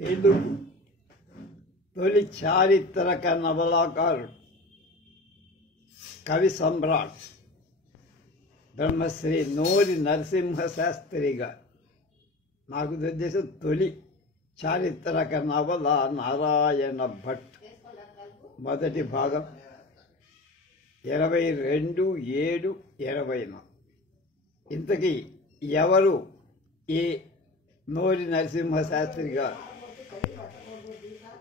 తెలుగు తొలి చారిత్రక నవలాకారుడు, కవి సమ్రాట్ బ్రహ్మశ్రీ నోరి నరసింహశాస్త్రి గారు. నాకు తెలిసి తొలి చారిత్రక నవల నారాయణ భట్ మొదటి భాగం 22/7/20. ఇంతకీ ఎవరు ఈ నోరి నరసింహశాస్త్రి గారు?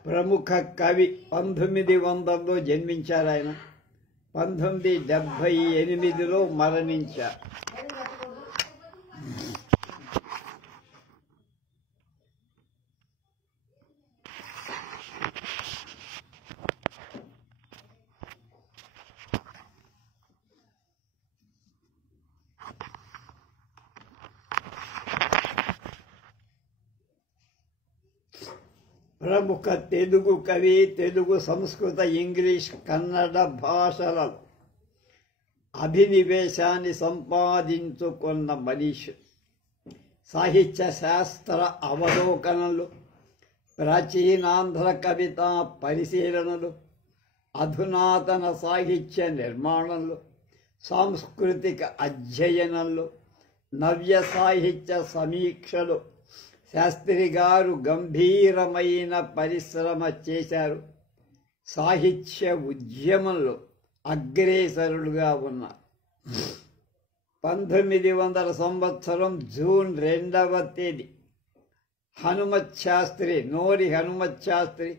ప్రముఖ కవి. 1900లో జన్మించారు ఆయన. 1978లో మరణించారు. ప్రముఖ తెలుగు కవి. తెలుగు, సంస్కృత, ఇంగ్లీష్, కన్నడ భాషలలో అభినివేశాన్ని సంపాదించుకున్న మనిషి. సాహిత్య శాస్త్ర అవలోకనలు, ప్రాచీనాంధ్ర కవిత పరిశీలనలు, అధునాతన సాహిత్య నిర్మాణంలో, సాంస్కృతిక అధ్యయనంలో, నవ్య సాహిత్య సమీక్షలు శాస్త్రి గారు గంభీరమైన పరిశ్రమ చేశారు. సాహిత్య ఉద్యమంలో అగ్రేసరులుగా ఉన్నారు. 1900 సంవత్సరం జూన్ 2వ తేదీ హనుమత్ శాస్త్రి, నోరి హనుమత్ శాస్త్రి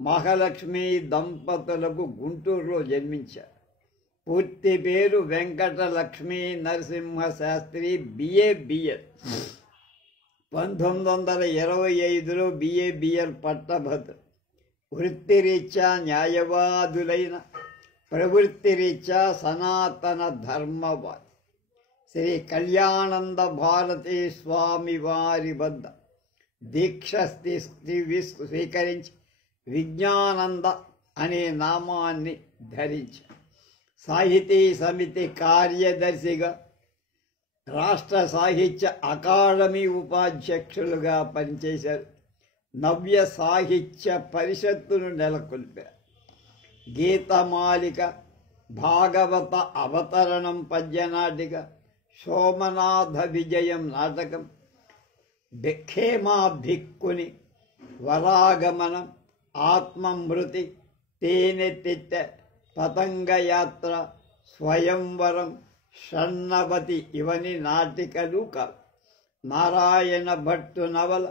మహాలక్ష్మి దంపతులకు గుంటూరులో జన్మించారు. పూర్తి పేరు వెంకట లక్ష్మీ నరసింహ శాస్త్రి, BA-BL. 1925లో BA-BL పట్టభద్రులు. వృత్తిరీత్యా న్యాయవాదులైన, ప్రవృత్తిరీత్యా సనాతన ధర్మవాది. శ్రీ కళ్యాణానంద భారతీ స్వామి వారి వద్ద దీక్ష స్వీకరించి విజ్ఞానంద అనే నామాన్ని ధరించారు. సాహితీ సమితి కార్యదర్శిగా, రాష్ట్ర సాహిత్య అకాడమీ ఉపాధ్యక్షులుగా పనిచేశారు. నవ్య సాహిత్య పరిషత్తును నెలకొల్పారు. గీతమాలిక, భాగవత అవతరణం పద్యనాటిక, సోమనాథ విజయం నాటకం, ఖేమా భిక్కుని, వరాగమనం, ఆత్మమృతి, తేనెతిట్ట, పతంగయాత్ర, స్వయంవరం, షణ్ణవతి ఇవన్నీ నాటికలు కాదు. నారాయణ భట్టు నవల,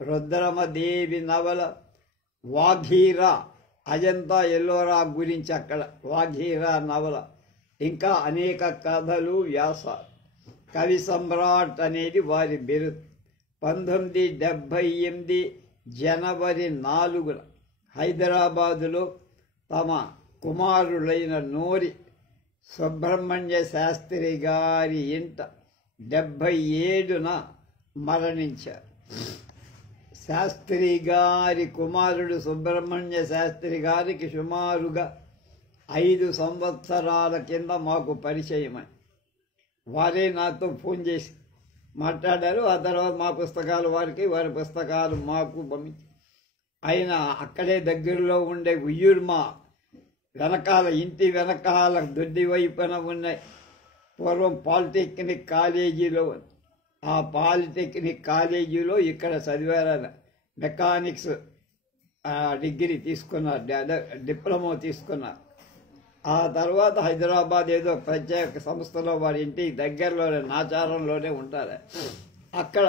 రుద్రమదేవి నవల, వాఘీరా, అజంతా ఎల్లోరా గురించి అక్కడ వాఘీరా నవల, ఇంకా అనేక కథలు, వ్యాసాలు. కవి సమ్రాట్ అనేది వారి బిరుదు. 1978 జనవరి 4న హైదరాబాదులో తమ కుమారులైన నోరి సుబ్రహ్మణ్య శాస్త్రి గారి ఇంట 77న మరణించారు. శాస్త్రి గారి కుమారుడు సుబ్రహ్మణ్య శాస్త్రి గారికి సుమారుగా 5 సంవత్సరాల కింద మాకు పరిచయమని వారే నాతో ఫోన్ చేసి మాట్లాడారు. ఆ తర్వాత మా పుస్తకాలు వారికి, వారి పుస్తకాలు మాకు పంపించి, ఆయన అక్కడే దగ్గరలో ఉండే ఉయ్యూర్మా వెనకాల, ఇంటి వెనకాల దొడ్డి వైపున ఉన్నాయి. పూర్వం పాలిటెక్నిక్ కాలేజీలో, ఆ పాలిటెక్నిక్ కాలేజీలో ఇక్కడ చదివారు. మెకానిక్స్ డిగ్రీ తీసుకున్నారు, డిప్లొమా తీసుకున్నారు. ఆ తర్వాత హైదరాబాద్ ఏదో ప్రత్యేక సంస్థలో వారి ఇంటికి దగ్గరలోనే, నాచారంలోనే ఉంటారు. అక్కడ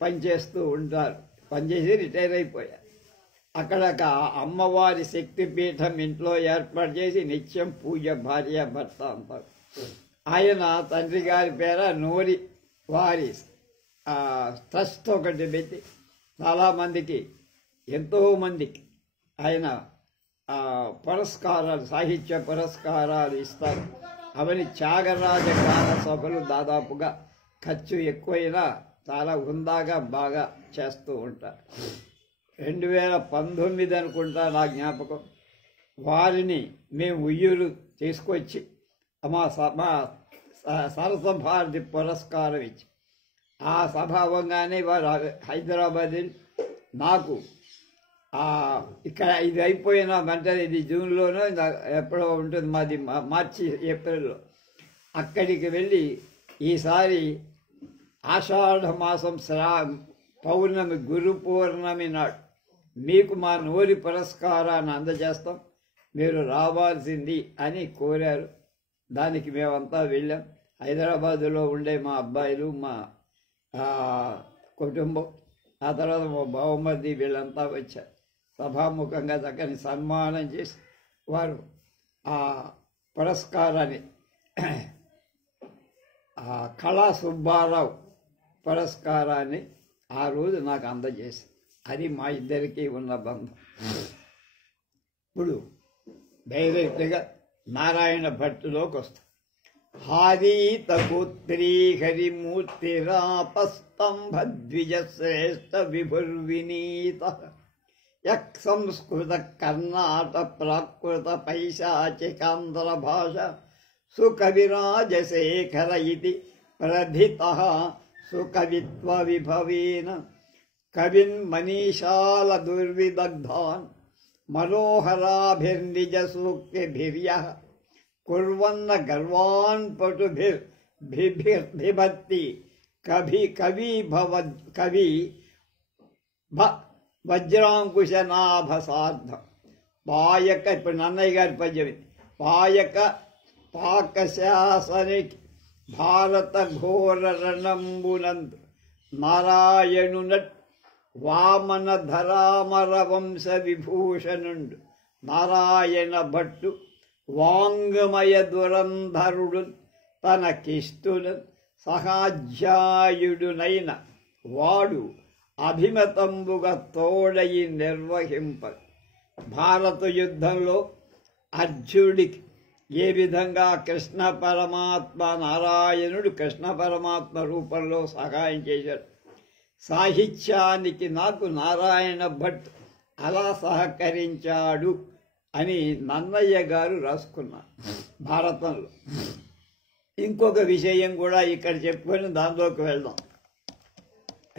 పనిచేస్తూ ఉంటారు. పనిచేసి రిటైర్ అయిపోయారు. అక్కడ అమ్మవారి శక్తిపీఠం ఇంట్లో ఏర్పాటు చేసి నిత్యం పూజ, భార్య భర్త అంటారు. ఆయన తండ్రి గారి పేర నోరి వారి ట్రస్ట్ ఒకటి పెట్టి చాలామందికి, ఎంతోమందికి ఆయన పురస్కారాలు, సాహిత్య పురస్కారాలు ఇస్తారు. అవన్నీ త్యాగరాజ గాన సభలు దాదాపుగా ఖర్చు ఎక్కువైనా చాలా హుందాగా బాగా చేస్తూ ఉంటారు. 2019 అనుకుంటా నా జ్ఞాపకం, వారిని మేము ఉయ్యూరు తీసుకొచ్చి మా సరస భారతి పురస్కారం ఇచ్చి, ఆ సభ అవ్వగానే వారు హైదరాబాద్ నాకు ఇక్కడ ఇది అయిపోయిన వెంటనే ఇది జూన్లోనో ఎప్పుడో ఉంటుంది, మాది మార్చి ఏప్రిల్లో. అక్కడికి వెళ్ళి ఈసారి ఆషాఢ మాసం పౌర్ణమి, గురు పౌర్ణమి నాడు మీకు మా నోరి పురస్కారాన్ని అందజేస్తాం, మీరు రావాల్సింది అని కోరారు. దానికి మేమంతా వెళ్ళాం. హైదరాబాదులో ఉండే మా అబ్బాయిలు, మా కుటుంబం, ఆ తర్వాత మా బావమరిది వీళ్ళంతా వచ్చారు. సభాముఖంగా చక్కని సన్మానం చేసి వారు ఆ పురస్కారాన్ని కళా సుబ్బారావు పురస్కారాన్ని ఆ రోజు నాకు అందజేసి, అది మా ఇద్దరికీ ఉన్న బంధం. ఇప్పుడు డైరెక్ట్గా నారాయణ భట్టులోకి వస్తాం. హారీత పుత్రీ హరిమూర్తిరాపస్తంభ ద్విజశ్రేష్ఠ విభుర్వినీత యక్ సంస్కృత కర్ణాట ప్రాకృత పైశాచికాంధ్ర భాష సుకవిరాజశేఖర ఇది ప్రధిత సుకవిత్వ విభవేన కవిన్ మనీషాల దుర్విదగ్ధాన్ మనోహరాభిర్నిజ సూక్తిభిర్యః కుర్వన్న గర్వాన్ పటుభిర్భిభత్తి కవి వజ్రాంకుశనాభసార్థం పాయక. ఇప్పుడు నన్నయ్య గారి పద్యం ఇది. పాయక పాకశాసనికి భారత ఘోర రణంబునందు నారాయణునట్ వామన ధరామర వంశ విభూషణుండు నారాయణ భట్టు వాంగమయ దురంధరుడు తనకిష్టును సహాధ్యాయుడునైన వాడు అభిమతంబుగా తోడయి నిర్వహింప. భారత యుద్ధంలో అర్జునుడికి ఏ విధంగా కృష్ణ పరమాత్మ, నారాయణుడు కృష్ణ పరమాత్మ రూపంలో సహాయం చేశాడు, సాహిత్యానికి నాకు నారాయణ భట్ అలా సహకరించాడు అని నన్నయ్య గారు రాసుకున్నారు భారతంలో. ఇంకొక విషయం కూడా ఇక్కడ చెప్పుకొని దాంట్లోకి వెళ్దాం.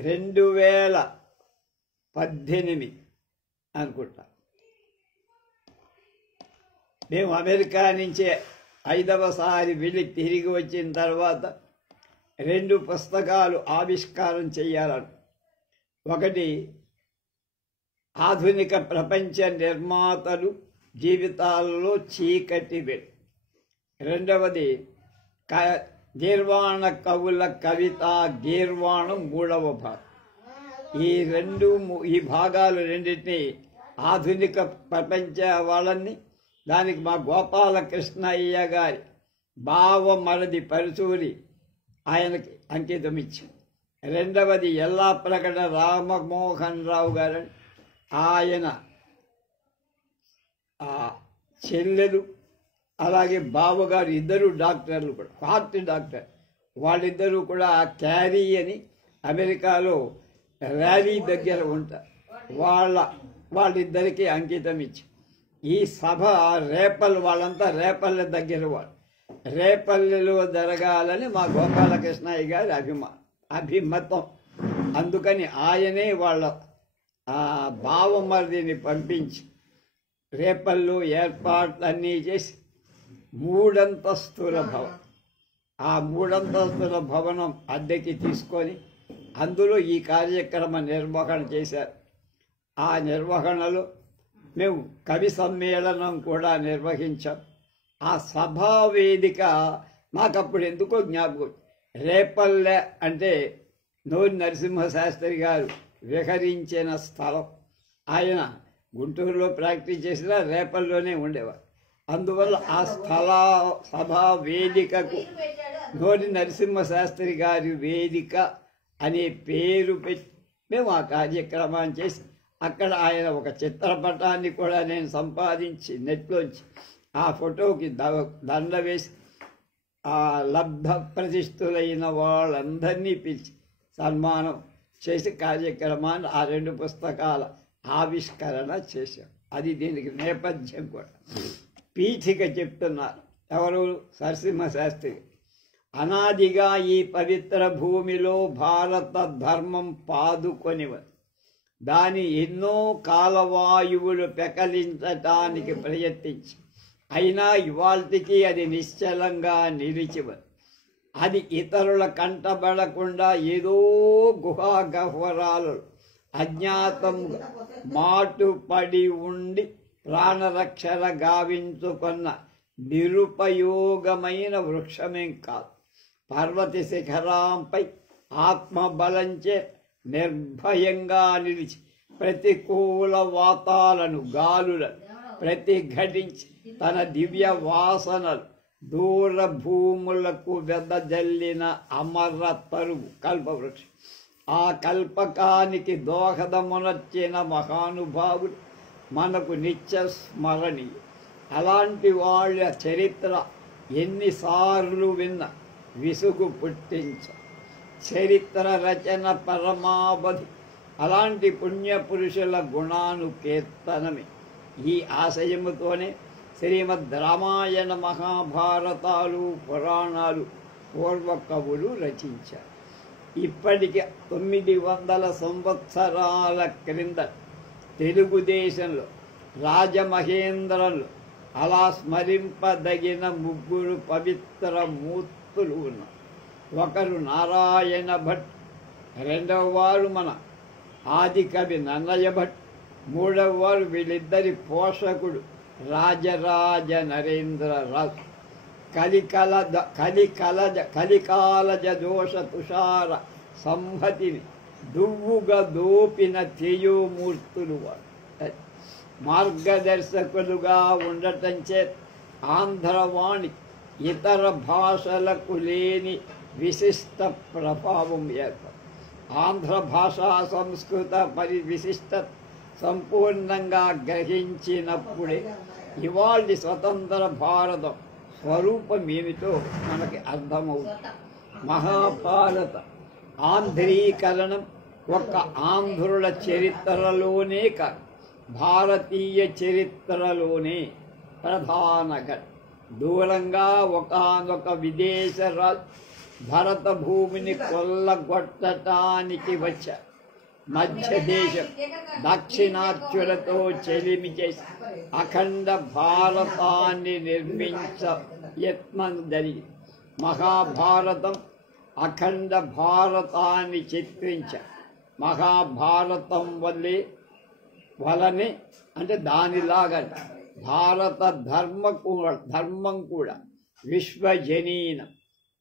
2018 అనుకుంటా మేము అమెరికా నుంచే 5వసారి వెళ్ళి తిరిగి వచ్చిన తర్వాత 2 పుస్తకాలు ఆవిష్కారం చేయాలను. ఒకటి ఆధునిక ప్రపంచ నిర్మాతలు జీవితాలలో చీకటి వెలుగు, రెండవది గీర్వాణ కవుల కవిత గీర్వాణం 3వ భాగం. ఈ భాగాలు రెండింటినీ ఆధునిక ప్రపంచ వాళ్ళని, దానికి మా గోపాలకృష్ణయ్య గారి బావమరది పరుచూరి ఆయనకి అంకితం ఇచ్చారు. రెండవది ఎల్లాప్రగడ రామమోహన్ రావు గారు, ఆయన చెల్లెలు అలాగే బావగారు ఇద్దరు డాక్టర్లు కూడా, హార్ట్ డాక్టర్. వాళ్ళిద్దరూ కూడా క్యారీ అని అమెరికాలో ర్యాలీ దగ్గర ఉంటారు. వాళ్ళిద్దరికీ అంకితం ఇచ్చి ఈ సభ వాళ్ళంతా రేపల్లె దగ్గర వాళ్ళు, రేపల్లెలో జరగాలని మా గోపాలకృష్ణయ్య గారి అభిమతం. అందుకని ఆయనే వాళ్ళ బావమరిదిని పంపించి రేపల్లో ఏర్పాట్లన్నీ చేసి 3 అంతస్తుల భవనం, ఆ 3 అంతస్తుల భవనం అద్దెకి తీసుకొని అందులో ఈ కార్యక్రమ నిర్వహణ చేశారు. ఆ నిర్వహణలో మేము కవి సమ్మేళనం కూడా నిర్వహించాం. ఆ సభా వేదిక మాకప్పుడు ఎందుకో జ్ఞాపకం. రేపల్లె అంటే నోరి నరసింహశాస్త్రి గారు విహరించిన స్థలం. ఆయన గుంటూరులో ప్రాక్టీస్ చేసినా రేపల్లోనే ఉండేవారు. అందువల్ల ఆ సభా వేదికకు నోరి నరసింహశాస్త్రి గారి వేదిక అనే పేరు పెట్టి మేము ఆ కార్యక్రమాన్ని చేసి అక్కడ ఆయన ఒక చిత్రపటాన్ని కూడా నేను సంపాదించి నెట్లోంచి ఆ ఫోటోకి దండ వేసి ఆ లబ్ధ ప్రతిష్ఠులైన వాళ్ళందరినీ పిలిచి సన్మానం చేసి కార్యక్రమాన్ని ఆ 2 పుస్తకాల ఆవిష్కరణ చేశాం. అది దీనికి నేపథ్యం కూడా. పీఠిక చెప్తున్నారు ఎవరు? నరసింహశాస్త్రి. అనాదిగా ఈ పవిత్ర భూమిలో భారత ధర్మం పాదుకొనివది. దాని ఎన్నో కాలవాయువులు పెకలించటానికి ప్రయత్నించి అయినా ఇవాల్టికి అది నిశ్చలంగా నిలిచివది. అది ఇతరుల కంటబడకుండా ఏదో గుహా గహ్వరాలు అజ్ఞాతంగా మాటుపడి ఉండి ప్రాణరక్షణ గావించుకున్న నిరుపయోగమైన వృక్షమేం కాదు. పర్వత శిఖరాంపై ఆత్మబలంచే నిర్భయంగా నిలిచి ప్రతికూల వాతాలను గాలులను ప్రతిఘటించి తన దివ్య వాసనలు దూర భూములకు వెదజల్లిన అమర తరువు కల్పవృక్షం. ఆ కల్పకానికి దోహదమునర్చిన మహానుభావుడు మనకు నిత్య స్మరణీయ. అలాంటి వాళ్ళ చరిత్ర ఎన్నిసార్లు విన్న విసుగు పుట్టించ. చరిత్ర రచన పరమావధి. అలాంటి పుణ్యపురుషుల గుణాను కీర్తనమే. ఈ ఆశయముతోనే శ్రీమద్ రామాయణ మహాభారతాలు పురాణాలు పూర్వ కవులు రచించారు. ఇప్పటికి 900 సంవత్సరాల క్రింద తెలుగుదేశంలో రాజమహేంద్రంలో అలా స్మరింపదగిన 3 పవిత్ర మూర్తులు ఉన్నారు. ఒకరు నారాయణ భట్, రెండవ వారు మన ఆదికవి నన్నయ్య భట్, మూడవ వారు వీళ్ళిద్దరి పోషకుడు రాజరాజ నరేంద్ర రాజు. కలికాలజ దోష తుషార సంహతిని దువ్వుగా దోపిన తేజోమూర్తులు వారు. మార్గదర్శకులుగా ఉండటం చేత ఆంధ్రవాణి ఇతర భాషలకు లేని విశిష్ట ప్రభావం ఏర్పడింది. ఆంధ్ర భాషా సంస్కృత విశిష్టత సంపూర్ణంగా గ్రహించినప్పుడే ఇవాళ స్వతంత్ర భారతం స్వరూపం ఏమిటో మనకి అర్థమవుతుంది. మహాభారత ఆంధ్రీకరణం ఒక్క ఆంధ్రుల చరిత్రలోనే కాదు, భారతీయ చరిత్రలోనే ప్రధాన ఘట్టం. దూరంగా ఒకానొక విదేశ రాజు భరత భూమిని కొల్లగొట్టడానికి వచ్చారు. మధ్య దేశం దక్షిణాత్యులతో చెలిమి చేసి అఖండ భారతాన్ని నిర్మించ యత్నం జరిగింది. మహాభారతం అఖండ భారతాన్ని చిత్రించారు. మహాభారతం వలనే అంటే దానిలాగా భారత ధర్మం కూడా విశ్వజనీనం.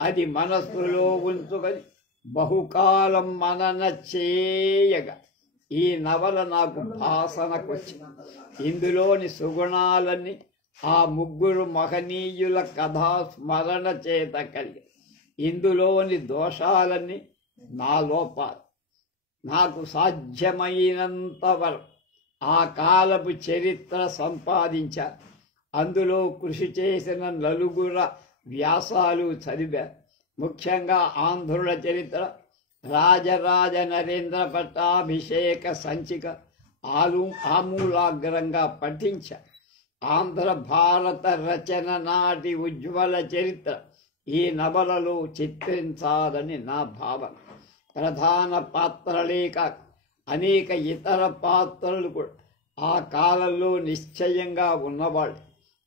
అది మనస్సులో ఉంచుకొని బహుకాలం మనన చేయగా ఈ నవల నాకు భాసనకొచ్చింది. ఇందులోని సుగుణాలన్నీ ఆ 3 మహనీయుల కథా స్మరణ చేత కలిగి, ఇందులోని దోషాలన్నీ నా లోపాలు. నాకు సాధ్యమైనంత వరకు ఆ కాలపు చరిత్ర సంపాదించా. అందులో కృషి చేసిన 4 వ్యాసాలు చదివా. ముఖ్యంగా ఆంధ్రుల చరిత్ర, రాజరాజ నరేంద్ర పట్టాభిషేక సంచిక ఆమూలాగ్రంగా పఠించా. ఆంధ్ర భారత రచన నాటి ఉజ్వల చరిత్ర ఈ నవలలో చిత్రించాలని నా భావన. ప్రధాన పాత్రలే కాక అనేక ఇతర పాత్రలు కూడా ఆ కాలంలో నిశ్చయంగా ఉన్నవాళ్ళు.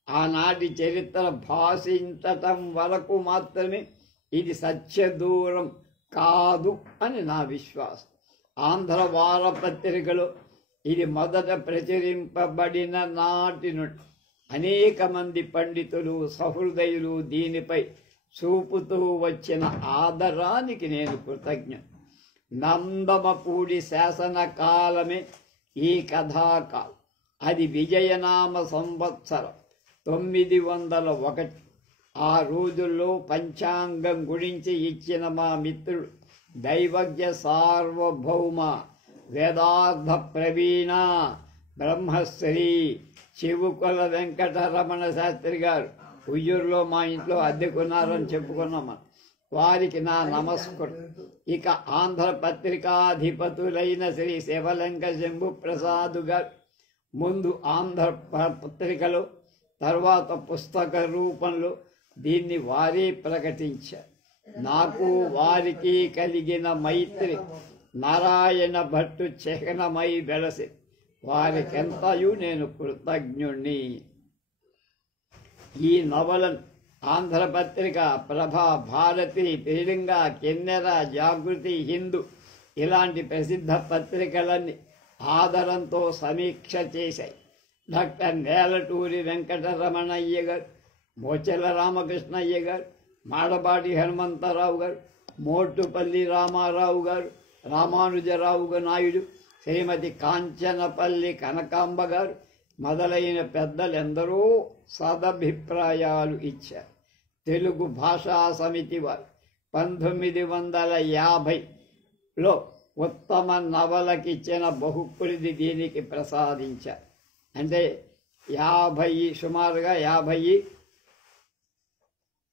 ఆనాటి చరిత్ర భాషించటం వరకు మాత్రమే ఇది సత్యదూరం కాదు అని నా విశ్వాసం. ఆంధ్ర వారపత్రికలో ఇది మొదట ప్రచురింపబడిన నాటి నుండి అనేక మంది పండితులు సహృదయులు దీనిపై చూపుతూ వచ్చిన ఆదరానికి నేను కృతజ్ఞ. నందమపూడి శాసన కాలమే ఈ కథాకాలం. అది విజయనామ సంవత్సరం 901. ఆ రోజుల్లో పంచాంగం గురించి ఇచ్చిన మా మిత్రుడు దైవజ్ఞ సార్వభౌమ వేదార్థ ప్రవీణ బ్రహ్మశ్రీ చెవుకొల వెంకటరమణ శాస్త్రి గారు ఉయ్యూరులో మా ఇంట్లో అద్దెకున్నారని చెప్పుకున్నాం. వారికి నా నమస్కారం. ఇక ఆంధ్ర పత్రికాధిపతులైన శ్రీ శివలంక శంభు ప్రసాద్ గారు ముందు ఆంధ్ర పత్రికలో, తర్వాత పుస్తక రూపంలో దీన్ని వారే ప్రకటించారు. నాకు వారికి కలిగిన మైత్రి నారాయణ భట్టు చిహ్నమై వెలసి వారికెంతయు నేను కృతజ్ఞుణ్ణి. ఈ నవలను ఆంధ్రపత్రిక, ప్రభ, భారతి, పేరింగ, కిన్నెర, జాగృతి, హిందూ ఇలాంటి ప్రసిద్ధ పత్రికలన్నీ ఆదరంతో సమీక్ష చేశాయి. డాక్టర్ నేలటూరి వెంకటరమణయ్య గారు, మోచెల రామకృష్ణయ్య గారు, మాడబాటి హనుమంతరావు గారు, మోటుపల్లి రామారావు గారు, రామానుజరావు నాయుడు, శ్రీమతి కాంచనపల్లి కనకాంబ గారు మొదలైన పెద్దలెందరో సదభిప్రాయాలు ఇచ్చారు. తెలుగు భాషా సమితి వారు 1950లో ఉత్తమ నవలకిచ్చిన బహుకృతి దీనికి ప్రసాదించారు. అంటే 50 సుమారుగా 50,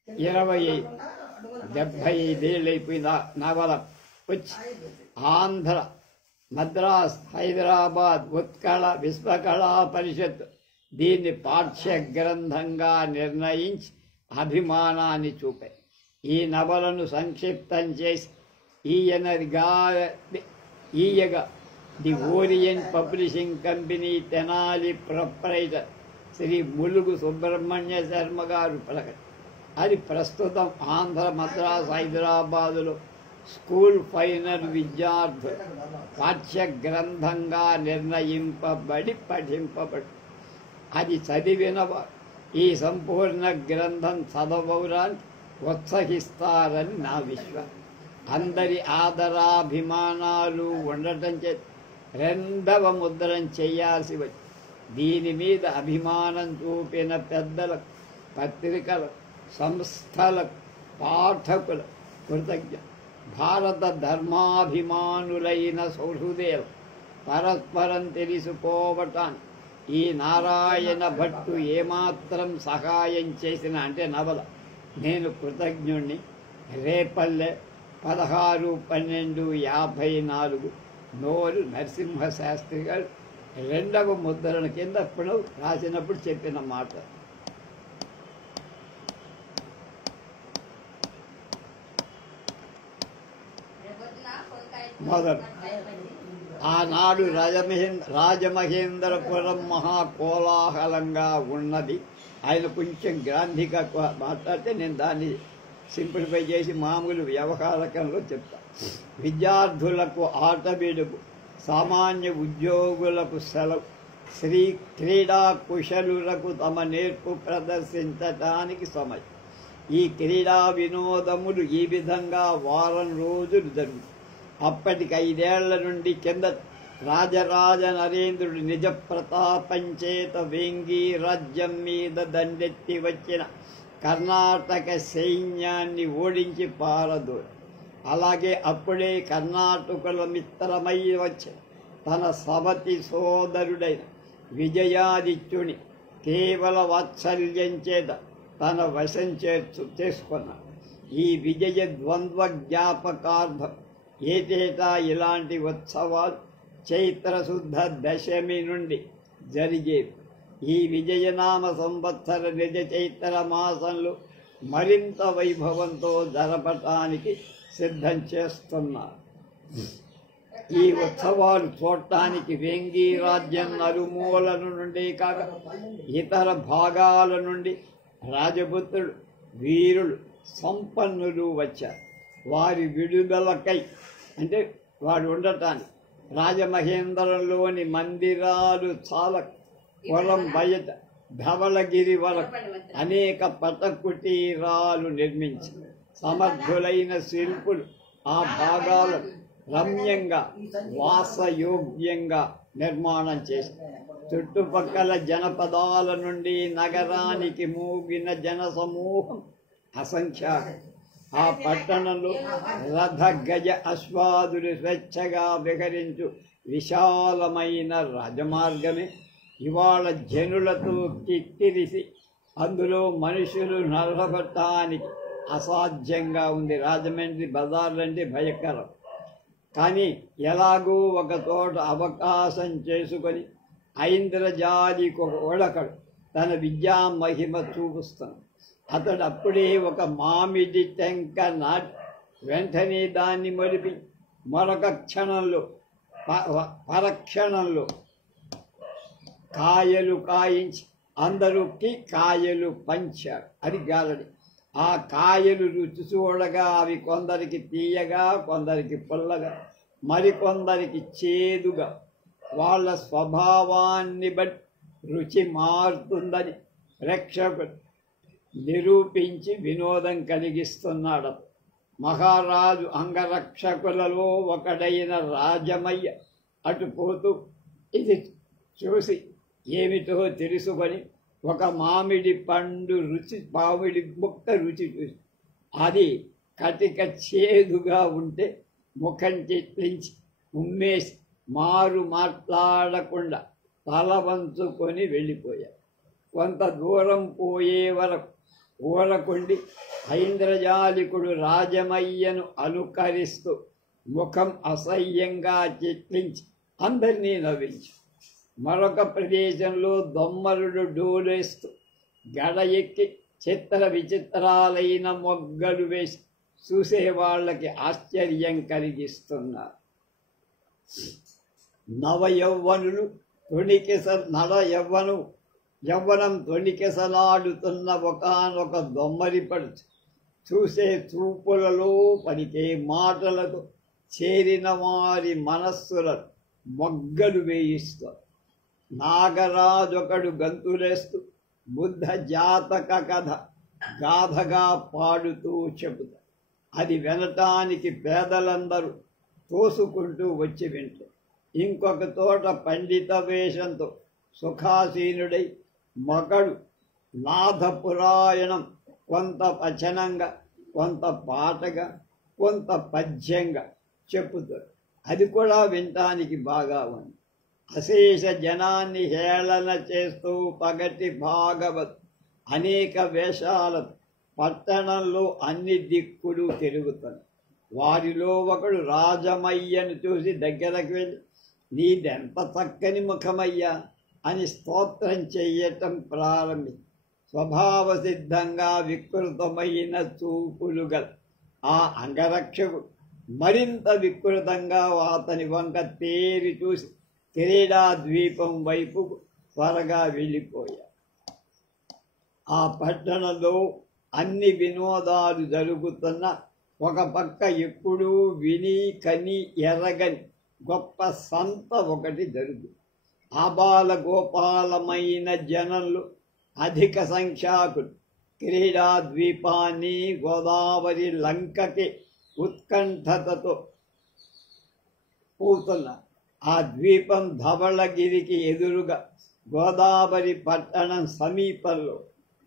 20, 75 ఏళ్ళైపోయింది నవల వచ్చి. ఆంధ్ర, మద్రాస్, హైదరాబాద్ ఉత్కళ విశ్వకళా పరిషత్ దీన్ని పాఠ్య గ్రంథంగా నిర్ణయించి అభిమానాన్ని చూపాయి. ఈ నవలను సంక్షిప్తం చేసి ఈయగా the Orient Publishing Company Tenali proprietor Shri Mulugu Subrahmanya Sharma గారు ప్రకటన. అది ప్రస్తుతం ఆంధ్ర, మద్రాస్, హైదరాబాదులో స్కూల్ ఫైనల్ విద్యార్థులు పాఠ్య గ్రంథంగా నిర్ణయింపబడి పఠింపబడి అది చదివిన ఈ సంపూర్ణ గ్రంథం చదవడానికి ఉత్సహిస్తారని నా విశ్వాసం. అందరి ఆదరాభిమానాలు ఉండటం చేత 2వ ముద్రణ చేయాల్సి వచ్చి దీని మీద అభిమానం చూపిన పెద్దలకు, పత్రికలకు, సంస్థలకు, పాఠకులకు కృతజ్ఞ. భారత ధర్మాభిమానులైన సౌహృదయులు పరస్పరం తెలుసుకోవటానికి ఈ నారాయణ భట్టు ఏమాత్రం సహాయం చేసిన అంటే నవల నేను కృతజ్ఞుణ్ణి. రేపల్లె 16/12/54 నోరు నరసింహశాస్త్రి గారు 2వ ముద్రణ కింద అప్పుడు రాసినప్పుడు చెప్పిన మాట. మొదలు ఆనాడు రాజమహేంద్రపురం మహాకోలాహలంగా ఉన్నది. ఆయన కొంచెం గ్రాంధిగా మాట్లాడితే నేను దాన్ని సింప్లిఫై చేసి మామూలు వ్యవహారకంలో చెప్తా. విద్యార్థులకు ఆట విడుపు, సామాన్య ఉద్యోగులకు సెలవు, క్రీడా కుశలులకు తమ నేర్పు ప్రదర్శించటానికి సమయం. ఈ క్రీడా వినోదములు ఈ విధంగా వారం రోజులు జరుగుతాయి. అప్పటికి 5 ఏళ్ల నుండి కింద రాజరాజ నరేంద్రుడు నిజ ప్రతాపంచేత వేంగి రాజ్యం మీద దండెత్తి వచ్చిన కర్ణాటక సైన్యాన్ని ఓడించి పారదోడు. అలాగే అప్పుడే కర్ణాటకుల మిత్రమై వచ్చి తన సవతి సోదరుడైన విజయాదిత్యుని కేవల వాత్సల్యం చేత తన వశం చేసుకున్నాడు. ఈ విజయ ద్వంద్వ జ్ఞాపకార్థం ఏటేటా ఇలాంటి ఉత్సవాలు చైత్రశుద్ధ దశమి నుండి జరిగేవి. ఈ విజయనామ సంవత్సర నిజ చైత్ర మాసంలో మరింత వైభవంతో జరపటానికి సిద్ధం చేస్తున్నారు. ఈ ఉత్సవాలు చూడటానికి వేంగి రాజ్యం నలుమూలల నుండి కాక ఇతర భాగాల నుండి రాజపుత్రులు, వీరులు, సంపన్నులు వచ్చారు. వారి విడుదలకై అంటే వాడు ఉండటానికి రాజమహేంద్రంలోని మందిరాలు చాలా పొలం బయట ధవళగిరి వరకు అనేక పటకుటీరాలు నిర్మించి సమర్థులైన శిల్పులు ఆ భాగాలను రమ్యంగా వాసయోగ్యంగా నిర్మాణం చేశారు. చుట్టుపక్కల జనపదాల నుండి నగరానికి మూగిన జనసమూహం అసంఖ్యాకం. ఆ పట్టణంలో రథ, గజ, అశ్వాదులు స్వేచ్ఛగా విహరించు విశాలమైన రాజమార్గమే ఇవాళ జనులతో కిక్కిరిసి అందులో మనుషులు నడవటానికి అసాధ్యంగా ఉంది. రాజమండ్రి బజార్లంటే భయంకరం. కానీ ఎలాగూ ఒక చోట అవకాశం చేసుకొని ఐంద్రజాలికి ఒక ఒడకడు తన విద్యా మహిమ చూపిస్తాడు. అతడు అప్పుడే ఒక మామిడి టెంక నాటి వెంటనే దాన్ని మొలిపి మరొక క్షణంలో పరక్షణంలో కాయలు కాయించి అందరికి కాయలు పంచారు. అది గారడి. ఆ కాయలు రుచి చూడగా అవి కొందరికి తీయగా, కొందరికి పుల్లగా, మరికొందరికి చేదుగా, వాళ్ళ స్వభావాన్ని బట్టి రుచి మారుతుందని ప్రేక్షకుడు నిరూపించి వినోదం కలిగిస్తున్నాడు. మహారాజు అంగరక్షకులలో ఒకడైన రాజమయ్య అటు పోతూ ఇది చూసి ఏమిటో తెలుసుకొని ఒక మామిడి ముక్క రుచి చూసి అది కటిక చేదుగా ఉంటే ముఖం చిట్లించి ఉమ్మేసి మాట్లాడకుండా తల వంచుకొని వెళ్ళిపోయారు. కొంత దూరం పోయే వరకు ఊరకుండి ఐంద్రజాలికుడు రాజమయ్యను అనుకరిస్తూ ముఖం అసహ్యంగా చిట్లించి అందరినీ నవ్వించి మరొక ప్రదేశంలో దొమ్మరుడు డోలేస్తూ గడ ఎక్కి చిత్ర విచిత్రాలైన మొగ్గలు వేసి చూసేవాళ్ళకి ఆశ్చర్యం కలిగిస్తున్నారు. నవయౌవనులు యవ్వనం తొణికెసలాడుతున్న ఒకానొక దొమ్మరిపడుచు చూసే చూపులలో పలికే మాటలతో చేరిన వారి మనస్సులను మొగ్గలు వేయిస్తారు. నాగరాజొకడు గంతులేస్తూ బుద్ధ జాతక కథ గాథగా పాడుతూ చెబుతారు. అది వినటానికి పేదలందరూ తోసుకుంటూ వచ్చి వింటారు. ఇంకొక తోట పండిత వేషంతో సుఖాసీనుడై మగడు నాథపురాయణం కొంత వచనంగా, కొంత పాటగా, కొంత పద్యంగా చెప్పుతారు. అది కూడా వినటానికి బాగా ఉంది. అశేష జనాన్ని హేళన చేస్తూ పగటి భాగవత్ అనేక వేషాలతో పట్టణంలో అన్ని దిక్కులు తిరుగుతారు. వారిలో ఒకడు రాజమయ్యను చూసి దగ్గరకు వెళ్ళి, నీదెంత చక్కని ముఖమయ్యా అని స్తోత్రం చెయ్యటం ప్రారంభించి స్వభావ సిద్ధంగా వికృతమైన చూపులు గల ఆ అంగరక్షకుడు మరింత వికృతంగా అతని వంక తేరి చూసి క్రీడా ద్వీపం వైపుకు త్వరగా వెళ్ళిపోయారు. ఆ పట్టణంలో అన్ని వినోదాలు జరుగుతున్న ఒక పక్క ఎప్పుడూ విని కని ఎరగని గొప్ప సంత ఒకటి జరుగుతుంది. ఆబాల గోపాలమైన జనంలో అధిక సంఖ్యాకులు క్రీడా ద్వీపాన్ని గోదావరి లంకకి ఉత్కంఠతతో పోతున్నారు. ఆ ద్వీపం ధవళగిరికి ఎదురుగా గోదావరి పట్టణం సమీపంలో.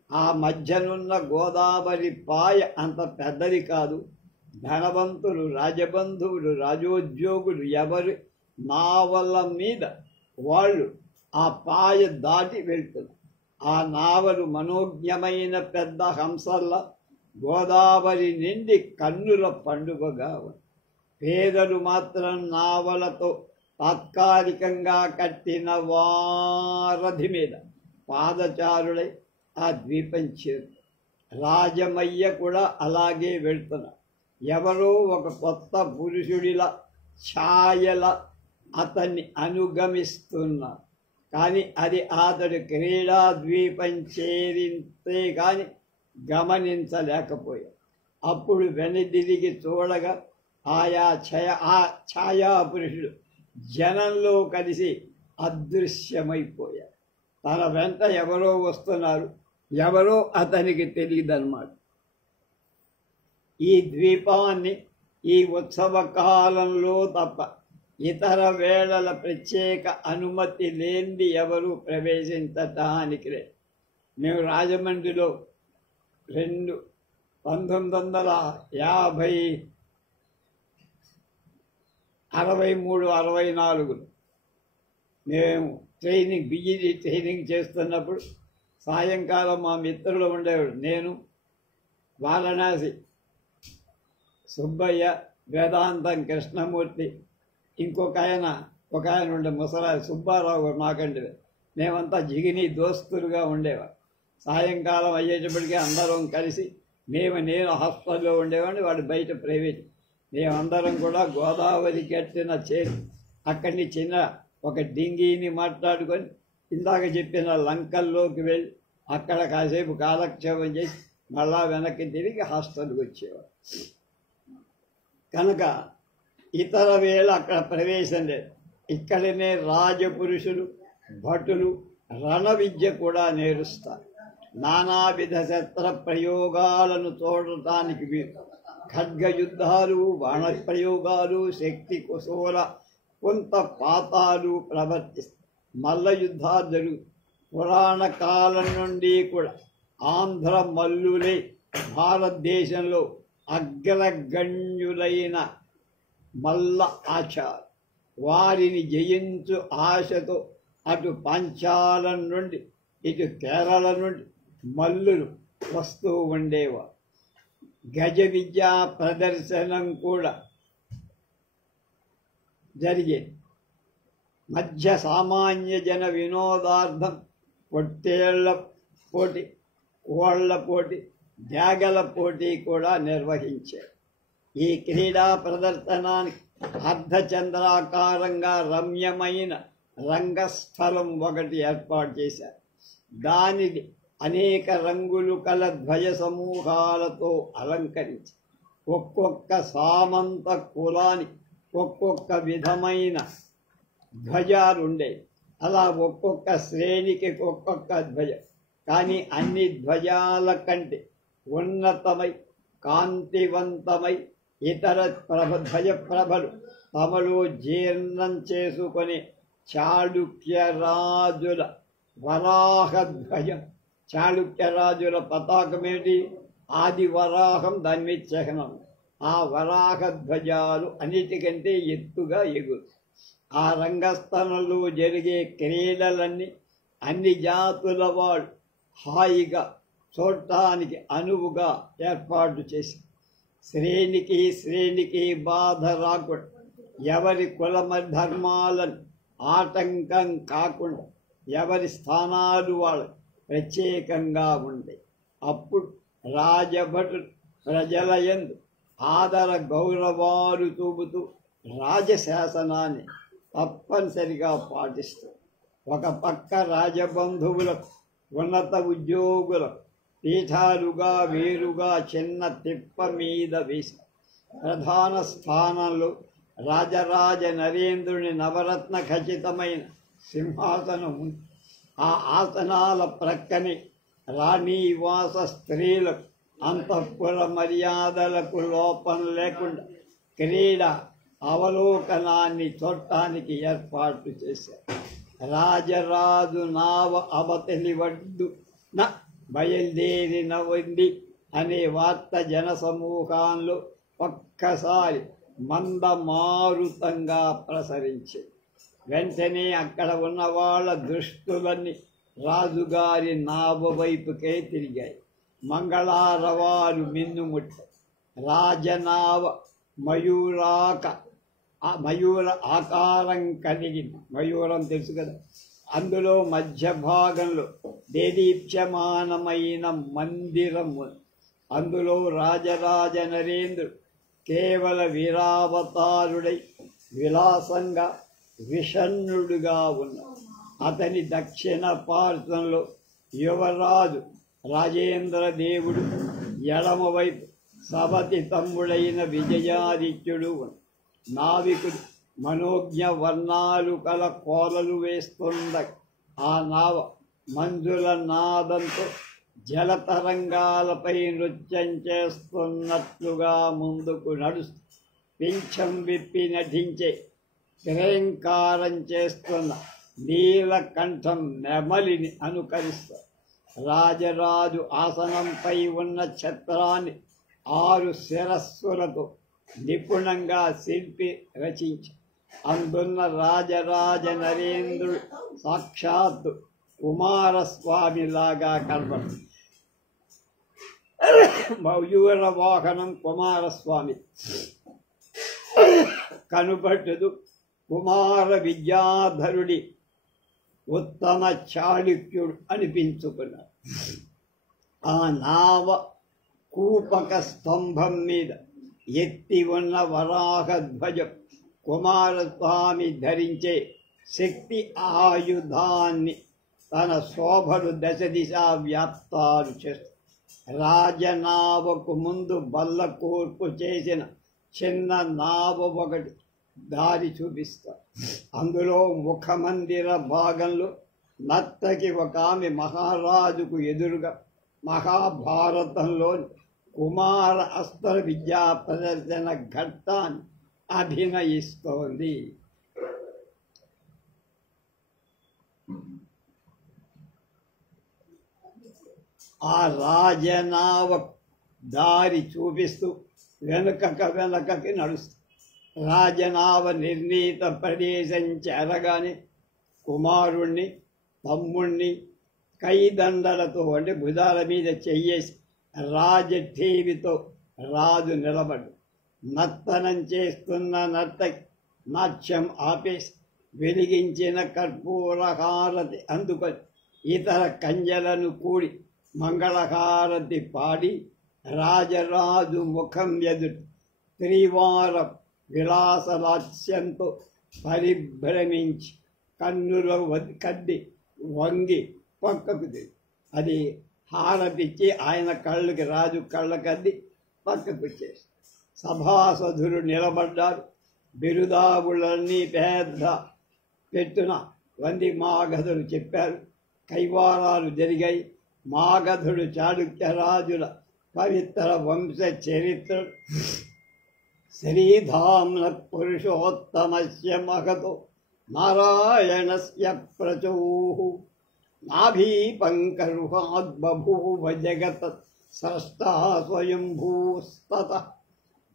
ఆ మధ్యనున్న గోదావరి పాయ అంత పెద్దది కాదు. ధనవంతులు, రాజబంధువులు, రాజోద్యోగులు ఎవరు నావల మీద వాళ్ళు ఆ పాయ దాటి వెళ్తున్నారు. ఆ నావలు మనోజ్ఞమైన పెద్ద హంసల్లా గోదావరి నిండి కన్నుల పండుగగా ఉంది. పేదలు మాత్రం నావలతో తాత్కాలికంగా కట్టిన వారధి మీద పాదచారులై ఆ ద్వీపం చేరు. రాజమయ్య కూడా అలాగే వెళ్తున్నారు. ఎవరో ఒక కొత్త పురుషుడిలా ఛాయల అతన్ని అనుగమిస్తున్నారు. కానీ అది అతడు క్రీడా ద్వీపం చేరితే కానీ గమనించలేకపోయాడు. అప్పుడు వెనుదిరిగి చూడగా ఆ ఛాయా పురుషుడు జనంలో కలిసి అదృశ్యమైపోయాడు. తన వెంట ఎవరో వస్తున్నారు, ఎవరో అతనికి తెలియదన్నమాట. ఈ ద్వీపాన్ని ఈ ఉత్సవ కాలంలో తప్ప ఇతర వేళల ప్రత్యేక అనుమతి లేనిది ఎవరూ ప్రవేశించటానికి లేదు. మేము రాజమండ్రిలో 1963-64 మేము బిఈడి ట్రైనింగ్ చేస్తున్నప్పుడు సాయంకాలం మా మిత్రులు ఉండేవాడు. నేను, వారణాసి సుబ్బయ్య, వేదాంతం కృష్ణమూర్తి, ఒక ఆయన ఉండే ముసరాజు సుబ్బారావు గారు మాకంటే. మేమంతా జిగిని దోస్తులుగా ఉండేవారు. సాయంకాలం అయ్యేటప్పటికీ అందరం కలిసి నేను హాస్టల్లో ఉండేవాడిని, వాడు బయట ప్రైవేట్. మేమందరం కూడా గోదావరి కట్టిన చేరి అక్కడిని చిన్న ఒక డింగీని మాట్లాడుకొని ఇందాక చెప్పిన లంకల్లోకి వెళ్ళి అక్కడ కాసేపు కాలక్షేపం చేసి మళ్ళా వెనక్కి తిరిగి హాస్టల్కి వచ్చేవారు. కనుక ఇతర వేళ అక్కడ ప్రవేశం లేదు. ఇక్కడనే రాజపురుషులు భటులు రణ విద్య కూడా నేరుస్తారు. నానావిధ శస్త్ర ప్రయోగాలను చూడటానికి వీలు. ఖడ్గ యుద్ధాలు, బాణ ప్రయోగాలు, శక్తి కుశోల కొంత పాతాలు ప్రవర్తిస్తారు. మల్ల యుద్ధాలు జరుగు. పురాణ కాలం నుండి కూడా ఆంధ్ర మల్లులే భారతదేశంలో అగ్రగణ్యులైన మల్ల ఆచారు. వారిని జయించు ఆశతో అటు పంచాలం నుండి ఇటు కేరళ నుండి మల్లులు వస్తూ ఉండేవారు. గజ విద్యా ప్రదర్శనం కూడా జరిగేది. మధ్య సామాన్య జన వినోదార్థం పొట్టేళ్ల పోటీ, కోళ్ల పోటీ, డ్యాగల పోటీ కూడా నిర్వహించారు. ఈ క్రీడా ప్రదర్శనానికి అర్ధచంద్రాకారంగా రమ్యమైన రంగస్థలం ఒకటి ఏర్పాటు చేశారు. దానిని అనేక రంగులు కల ధ్వజ సమూహాలతో అలంకరించి ఒక్కొక్క సామంత కులానికి ఒక్కొక్క విధమైన ధ్వజాలు ఉండేవి. అలా ఒక్కొక్క శ్రేణికి ఒక్కొక్క ధ్వజం. కానీ అన్ని ధ్వజాల కంటే ఉన్నతమై కాంతివంతమై ఇతర ధ్వజ ప్రభలు తమలో జీర్ణం చేసుకొని చాళుక్య రాజుల వరాహ ధ్వజం. చాళుక్య రాజుల పతాకం ఏంటి? ఆది వరాహం, దాని మీద చిహ్నం. ఆ వరాహ ధ్వజాలు అన్నిటికంటే ఎత్తుగా ఎగురు. ఆ రంగస్థలంలో జరిగే క్రీడలన్నీ అన్ని జాతుల వాళ్ళు హాయిగా చూడటానికి అనువుగా ఏర్పాటు చేసి శ్రేణికి బాధ రాకుండా ఎవరి కులమ ధర్మాలను ఆటంకం కాకుండా ఎవరి స్థానాలు వాళ్ళ ప్రత్యేకంగా ఉంటాయి. అప్పుడు రాజభటులు ప్రజల యందు ఆదర గౌరవాలు చూపుతూ రాజశాసనాన్ని తప్పనిసరిగా పాటిస్తారు. ఒక పక్క రాజబంధువులకు ఉన్నత ఉద్యోగులకు పీఠాలుగా వేరుగా చిన్న తిప్ప మీద వేసి ప్రధాన స్థానంలో రాజరాజ నరేంద్రుని నవరత్న ఖచ్చితమైన సింహాసనం ఉంది. ఆ ఆసనాల ప్రక్కనే రాణీవాస స్త్రీలకు అంతఃపుర మర్యాదలకు లోపం లేకుండా క్రీడ అవలోకనాన్ని చూడటానికి ఏర్పాటు చేశారు. రాజరాజు నావ అవతలి వడ్డున బయలుదేరిన ఉంది అనే వార్త జనసమూహాల్లో ఒక్కసారి మందమారుతంగా ప్రసరించింది. వెంటనే అక్కడ ఉన్న వాళ్ళ దృష్టులన్నీ రాజుగారి నావ వైపుకే తిరిగాయి. మంగళారవారు మిన్నుముట్టారు. రాజనావ మయూర ఆకారం కలిగింది. మయూరం తెలుసు కదా. అందులో మధ్య భాగంలో దేదీప్యమానమైన మందిరం ఉంది. అందులో రాజరాజ నరేంద్రుడు కేవల వీరావతారుడై విలాసంగా విషణ్ణుడుగా ఉన్నాడు. అతని దక్షిణ పార్శ్వంలో యువరాజు రాజేంద్ర దేవుడు, ఎడమవైపు సవతి తమ్ముడైన విజయాదిత్యుడు. నావికుడు మనోజ్ఞ వర్ణాలు కల కోలలు వేస్తున్న ఆ నావ మంజుల నాదంతో జలతరంగాలపై నృత్యం చేస్తున్నట్లుగా ముందుకు నడుస్తూ పింఛం విప్పి నటించే శ్రేంకారం చేస్తున్న నీలకంఠం నెమలిని అనుకరిస్తారు. రాజరాజు ఆసనంపై ఉన్న ఛత్రాన్ని 6 శిరస్సులతో నిపుణంగా శిల్పి రచించి అందున్న రాజరాజ నరేంద్రుడు సాక్షాత్తు కుమారస్వామిలాగా కనబడు. మయూర వాహనం కుమారస్వామి కనుబట్టదు. కుమార విద్యాధరుడి ఉత్తమ చాళుక్యుడు అనిపించుకున్నాడు. ఆ నావ కూపక స్తంభం మీద ఎత్తి ఉన్న వరాహధ్వజం కుమారస్వామి ధరించే శక్తి ఆయుధాన్ని తన శోభను దశ దిశా వ్యాప్తాలు చేస్తుంది. రాజనావకు ముందు బల్ల కూర్పు చేసిన చిన్న నావ ఒకటి దారి చూపిస్తారు. అందులో ముఖమందిర భాగంలో నర్తకి ఒక ఆమె మహారాజుకు ఎదురుగా మహాభారతంలో కుమార అస్త్ర విద్యా ప్రదర్శన ఘట్టాన్ని అభినయిస్తోంది. ఆ రాజనావ దారి చూపిస్తూ వెనుకకి నడుస్తుంది. రాజనావ నిర్ణీత ప్రదేశం చేరగానే కుమారుణ్ణి తమ్ముణ్ణి కైదండలతో అంటే భుజాల మీద చెయ్యేసి రాజఠీవితో రాజు నిలబడు. నర్తనం చేస్తున్న నర్తకి నాట్యం ఆపేసి వెలిగించిన కర్పూరహారతి అందుకొని ఇతర కంజలను కూడి మంగళహారతి పాడి రాజరాజు ముఖం ఎదుటి త్రివార విలాసలాస్యంతో పరిభ్రమించి కన్నుల కద్ది వంగి పక్కకు దిగి అది హారతిచ్చి ఆయన కళ్ళకి రాజు కళ్ళకద్ది పక్కకు వచ్చేసి సభాసదులు నిలబడ్డారు. బిరుదావులన్నీ పెద్ద పెట్టున వంది మాగధులు చెప్పారు. కైవారాలు జరిగాయి. మాగధుడు చాళుక్య రాజుల పవిత్ర వంశ చరిత్ర శ్రీధామ్న పురుషోత్తమస్య మహతో నారాయణస్య ప్రచోః నాభీ పంకరుహాద్ బభూవ జగత్ స్రష్టా స్వయంభూస్తతః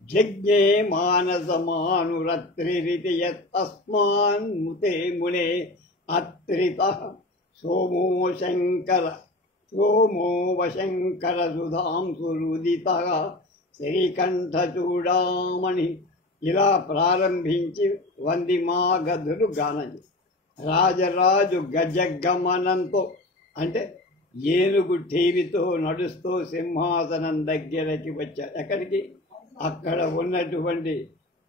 జజ్ఞే మానసమానురత్రిరితి యత్తస్మాన్ ముతే మునే అత్రితః సోమో వశంకర సుధాంసురుదితః శ్రీకంఠచూడామణి ఇలా ప్రారంభించి వందిమాగధులు గానం. రాజరాజు గజగమనంతో అంటే ఏనుగు టీవీతో నడుస్తూ సింహాసనం దగ్గరికి వచ్చారు. ఎక్కడికి? అక్కడ ఉన్నటువంటి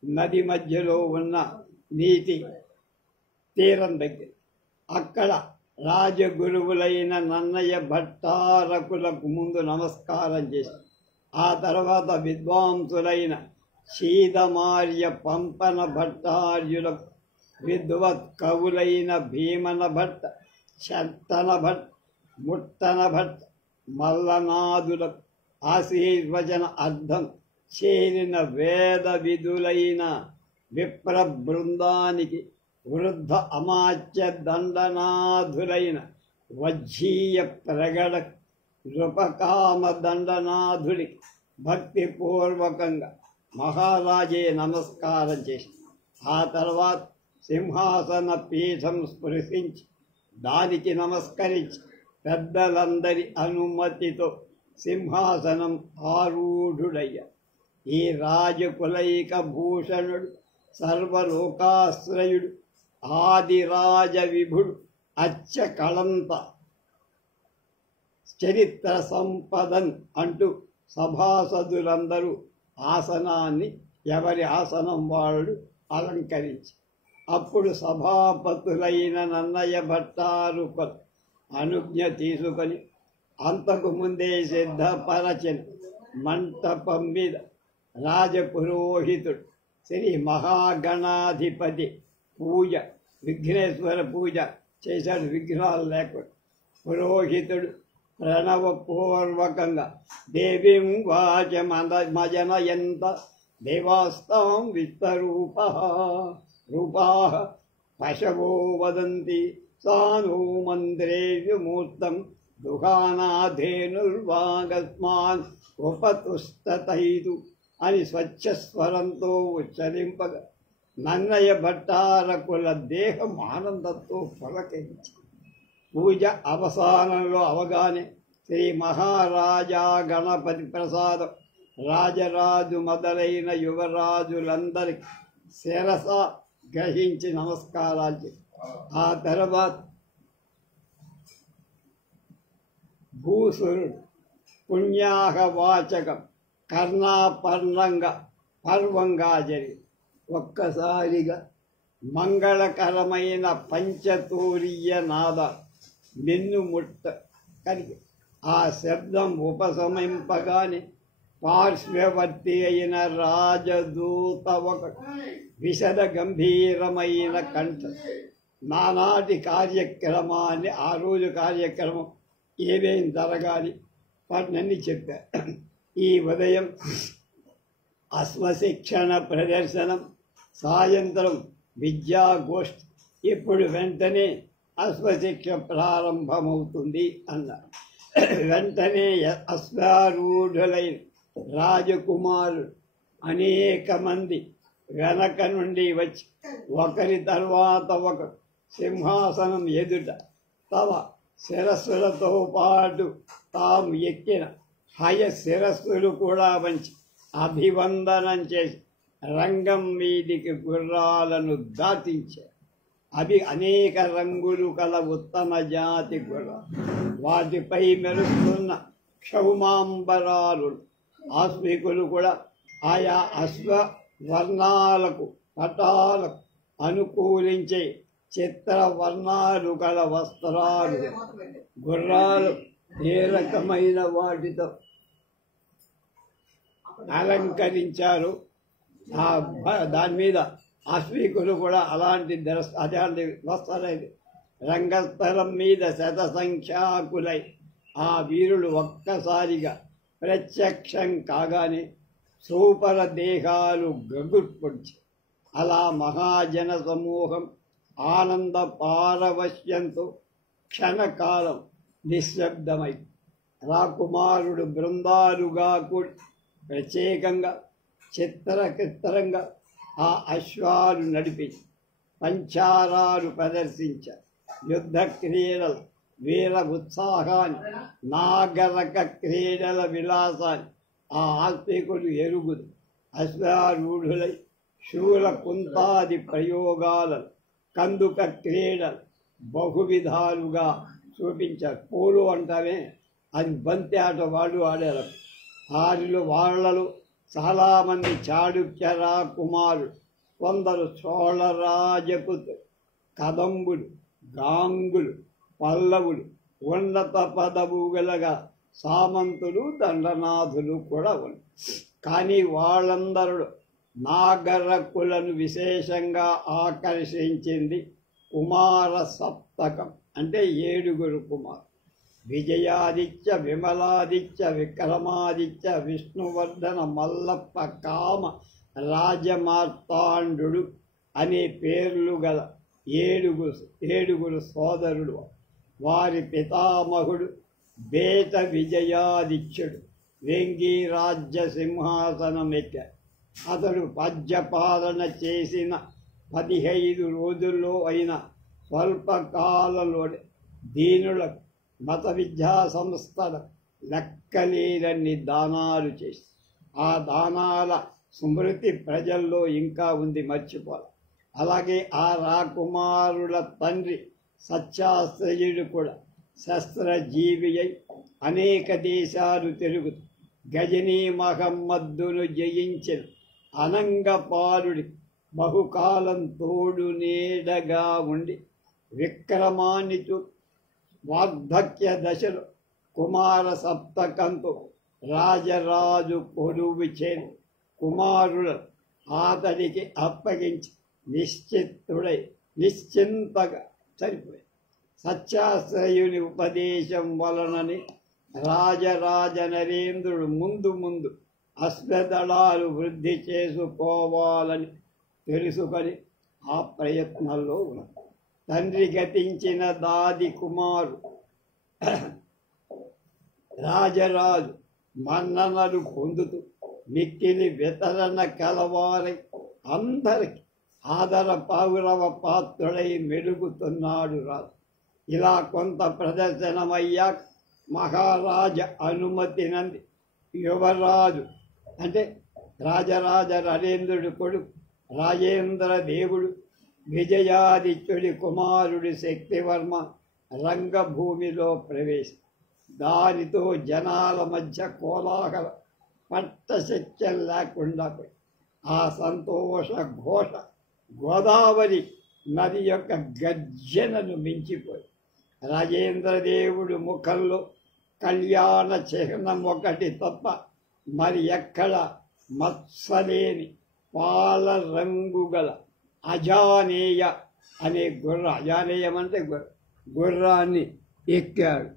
నది మధ్యలో ఉన్న నీటి తీరం దగ్గర. అక్కడ రాజగురువులైన నన్నయ్య భట్టారకులకు ముందు నమస్కారం చేసి ఆ తర్వాత విద్వాంసులైన శీదమార్య పంపన భట్టార్యులకు, విద్వత్ కవులైన భీమన భట్ట, శత్తన భట్, ముట్టన భట్, మల్లనాదులకు ఆశీర్వచన అర్థం చేరిన వేద విధులైన విప్ర బృందానికి, వృద్ధ అమాత్య దండనాథులైన వజ్జీయ ప్రగడ నృపకామ దండనాథుడికి భక్తిపూర్వకంగా మహారాజే నమస్కారం చేసి ఆ తర్వాత సింహాసన పీఠం స్పృశించి దానికి నమస్కరించి పెద్దలందరి అనుమతితో సింహాసనం ఆరూఢుడయ్యాడు. ఈ రాజకులైక భూషణుడు, సర్వలోకాశ్రయుడు, ఆదిరాజ విభుడు, అచ్చ కళంత చరిత్ర సంపదన్ అంటూ సభాసదులందరూ ఆసనాన్ని ఎవరి ఆసనం వాళ్ళు అలంకరించి అప్పుడు సభాపతులైన నన్నయ్య భట్టారకులు అనుజ్ఞ తీసుకొని అంతకు ముందే సిద్ధపరచిన మంటపం మీద రాజపురోహితుడు శ్రీ మహాగణాధిపతి పూజ, విఘ్నేశ్వర పూజ చేశాడు. విఘ్నాలు లేకుండా పురోహితుడు ప్రణవపూర్వకంగా దేవీం వాచమజనయంత దేవాస్తాం విశ్వరూపా పశవో వదంతి సానో మంత్రే విమూర్తం దుఃఖానాధేనుర్వాగస్మాన్ ఉపతుష్టతైదు అని స్వచ్ఛస్వరంతో ఉచ్చరింపగా నన్నయ్య భట్టారకుల దేహం ఆనందంతో పులకించి పూజ అవసానంలో అవగానే శ్రీ మహారాజా గణపతి ప్రసాదం రాజరాజు మొదలైన యువరాజులందరికీ శిరస గ్రహించి నమస్కారాలు చేసి ఆ తర్వాత భూసురుడు పుణ్యాహ వాచకం కర్ణాపర్ణంగా పర్వంగా జరిగి ఒక్కసారిగా మంగళకరమైన పంచతూరీయ నాద మిన్నుముట్ట కలిగి ఆ శబ్దం ఉపశమింపగానే పార్శ్వవర్తి అయిన రాజదూత ఒక విశద గంభీరమైన కంఠ నానాటి కార్యక్రమాన్ని ఆ రోజు కార్యక్రమం ఏమేం జరగాలి వాటినన్నీ చెప్పారు. ఈ ఉదయం అశ్వశిక్షణ ప్రదర్శనం, సాయంత్రం విద్యాగోష్ఠి, ఇప్పుడు వెంటనే అశ్వశిక్ష ప్రారంభమవుతుంది అన్నారు. వెంటనే అశ్వారూఢులైన రాజకుమారులు అనేక మంది వెనక నుండి వచ్చి ఒకరి తర్వాత ఒకరు సింహాసనం ఎదుట తమ శిరస్సులతో పాటు తాము ఎక్కిన హయ శిరస్సులు కూడా వంచి అభివందనం చేసి రంగం మీదికి గుర్రాలను దాటించారు. అవి అనేక రంగులు కల ఉత్తమ జాతి గుర్రాలు. వాటిపై మెరుస్తున్న క్షౌమాంబరాలు. ఆస్మికులు కూడా ఆయా అశ్వ వర్ణాలకు పటాలకు అనుకూలించే చిత్ర వర్ణాలు గల వస్త్రాలు, గుర్రాలు ఏ రకమైన వాటితో అలంకరించారు. దాని మీద అశ్వికులు కూడా అలాంటి వస్త్రాలు. రంగస్థలం మీద శతసంఖ్యాకులై ఆ వీరులు ఒక్కసారిగా ప్రత్యక్షం కాగానే సూపర దేహాలు గగుర్పొడిచి అలా మహాజన సమూహం ఆనంద పారవశ్యంతో క్షణకాలం నిశ్శబ్దమై రాకుమారుడు బృందాలుగా కూడి ప్రత్యేకంగా చిత్రంగా ఆ అశ్వాలు నడిపి పంచారాలు ప్రదర్శించారు. యుద్ధ క్రీడల వీర ఉత్సాహాన్ని, నాగరక క్రీడల విలాసాన్ని ఆ ఆస్తికులు ఎరుగుదు. అశ్వారూఢులై శూల కుంతాది ప్రయోగాలను, కందుక క్రీడలు బహువిధాలుగా చూపించారు. పోలు అంటామే, అది బంతి ఆట వాళ్ళు ఆడారు. వాళ్లలో చాలామంది చాళుక్య రాకుమారులు, కొందరు చోళ రాజపుత్రులు, కదంబులు, గాంగులు, పల్లవులు, ఉన్నత పదవులుగా సామంతులు, దండనాథులు కూడా ఉన్నారు. కానీ వాళ్ళందరూ నాగరకులను విశేషంగా ఆకర్షించింది కుమార సప్తకం, అంటే 7 కుమారు. విజయాదిత్య, విమలాదిత్య, విక్రమాదిత్య, విష్ణువర్ధన, మల్లప్ప, కామ, రాజమార్తాండు అనే పేర్లు గల 7 సోదరులు. వారి పితామహుడు బేట విజయాదిత్యుడు వెంగి రాజ్య సింహాసనం ఎక్కారు. అతడు పద్యపాలన చేసిన 15 రోజుల్లో అయిన స్వల్పకాలంలోనే దీనులకు, మత విద్యా సంస్థల లెక్కలేనన్ని దానాలు చేసి ఆ దానాల స్మృతి ప్రజల్లో ఇంకా ఉంది, మర్చిపోవాలి. అలాగే ఆ రాకుమారుల తండ్రి సత్యాశ్రయుడు కూడా శస్త్రజీవి అయి అనేక దేశాలు తిరుగుతూ గజనీ మహమ్మద్దును జయించిన అనంగపాలుడి బహుకాలం తోడు నీడగా ఉండి విక్రమానిచు వార్ధక్య దశలో కుమార సప్తకంతో రాజరాజు కొలువు చేరి కుమారులను అతడికి అప్పగించి నిశ్చింతగా చనిపోయి సత్యాశ్రయుని ఉపదేశం వలనని రాజరాజ నరేంద్రుడు ముందు అశ్వదళాలు వృద్ధి చేసుకోవాలని తెలుసుకొని ఆ ప్రయత్నంలో ఉన్నాడు. తండ్రి గతించిన దాది కుమారు రాజరాజు మన్ననలు పొందుతూ మిక్కిలి వితరణ కలవారై అందరికి ఆదర పౌరవ పాత్రుడై మెలుగుతున్నాడు రాజు. ఇలా కొంత ప్రదర్శనమయ్యాక మహారాజ అనుమతి నంది యువరాజు, అంటే రాజరాజ నరేంద్రుడి కొడుకు రాజేంద్ర దేవుడు విజయాదిత్యుడి కుమారుడి శక్తివర్మ రంగభూమిలో ప్రవేశం. దానితో జనాల మధ్య కోలాహలం పట్టశక్యం లేకుండా పోయి ఆ సంతోష ఘోష గోదావరి నది యొక్క గర్జనను మించిపోయి రాజేంద్రదేవుడు ముఖంలో కళ్యాణ చిహ్నం ఒకటి తప్ప మరి ఎక్కడ మత్సలేని పాల రంగు గల అజానేయ అనే అజానేయం అంటే గుర్రాన్ని ఎక్కాడు.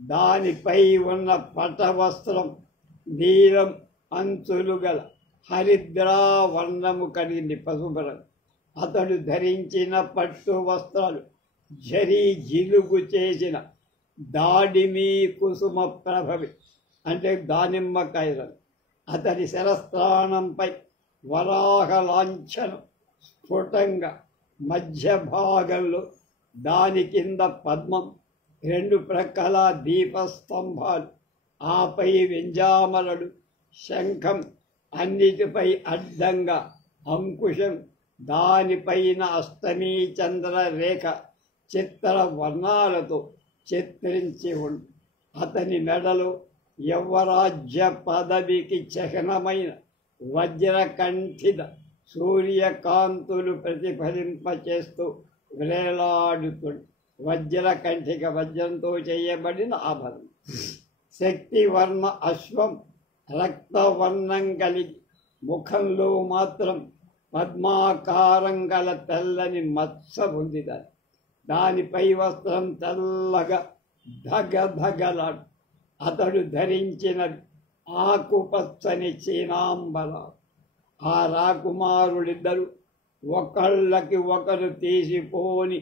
దానిపై ఉన్న పటవస్త్రం నీలం అంచులు గల హరిద్రా వర్ణము కలిగింది, పసుపు రంగు. అతడు ధరించిన పట్టు వస్త్రాలు జరీ జిలుగు చేసిన దాడిమి కుసుమ ప్రభవి అంటే దానిమ్మకాయ రంగు. అతడి శరస్త్రాణంపై వరాహ లాంఛనం స్ఫుటంగా మధ్య భాగంలో, దాని కింద పద్మం, రెండు ప్రక్కల దీపస్తంభాలు, ఆపై వింజామరడు, శంఖం, అన్నిటిపై అడ్డంగా అంకుశం, దానిపైన అష్టమీ చంద్ర రేఖ చిత్ర వర్ణాలతో చిత్రించి ఉంది. అతని మెడలో యవ్వరాజ్య పదవికి చిహ్నమైన వజ్రకంఠిత సూర్యకాంతులు ప్రతిఫలింపచేస్తూ వేలాడుతుంది. వజ్రకంఠిక వజ్రంతో చేయబడిన ఆభరణం. శక్తివర్ణ అశ్వం రక్తవర్ణం కలిగి ముఖంలో మాత్రం పద్మాకారం గల తెల్లని మత్స పొందిదారు. దానిపై వస్త్రం తెల్లగా ధగధగలాడు. అతడు ధరించినది ఆకుపచ్చని చీనాంబరాలు. ఆ రాకుమారులిద్దరూ ఒకళ్ళకి ఒకరు తీసిపోని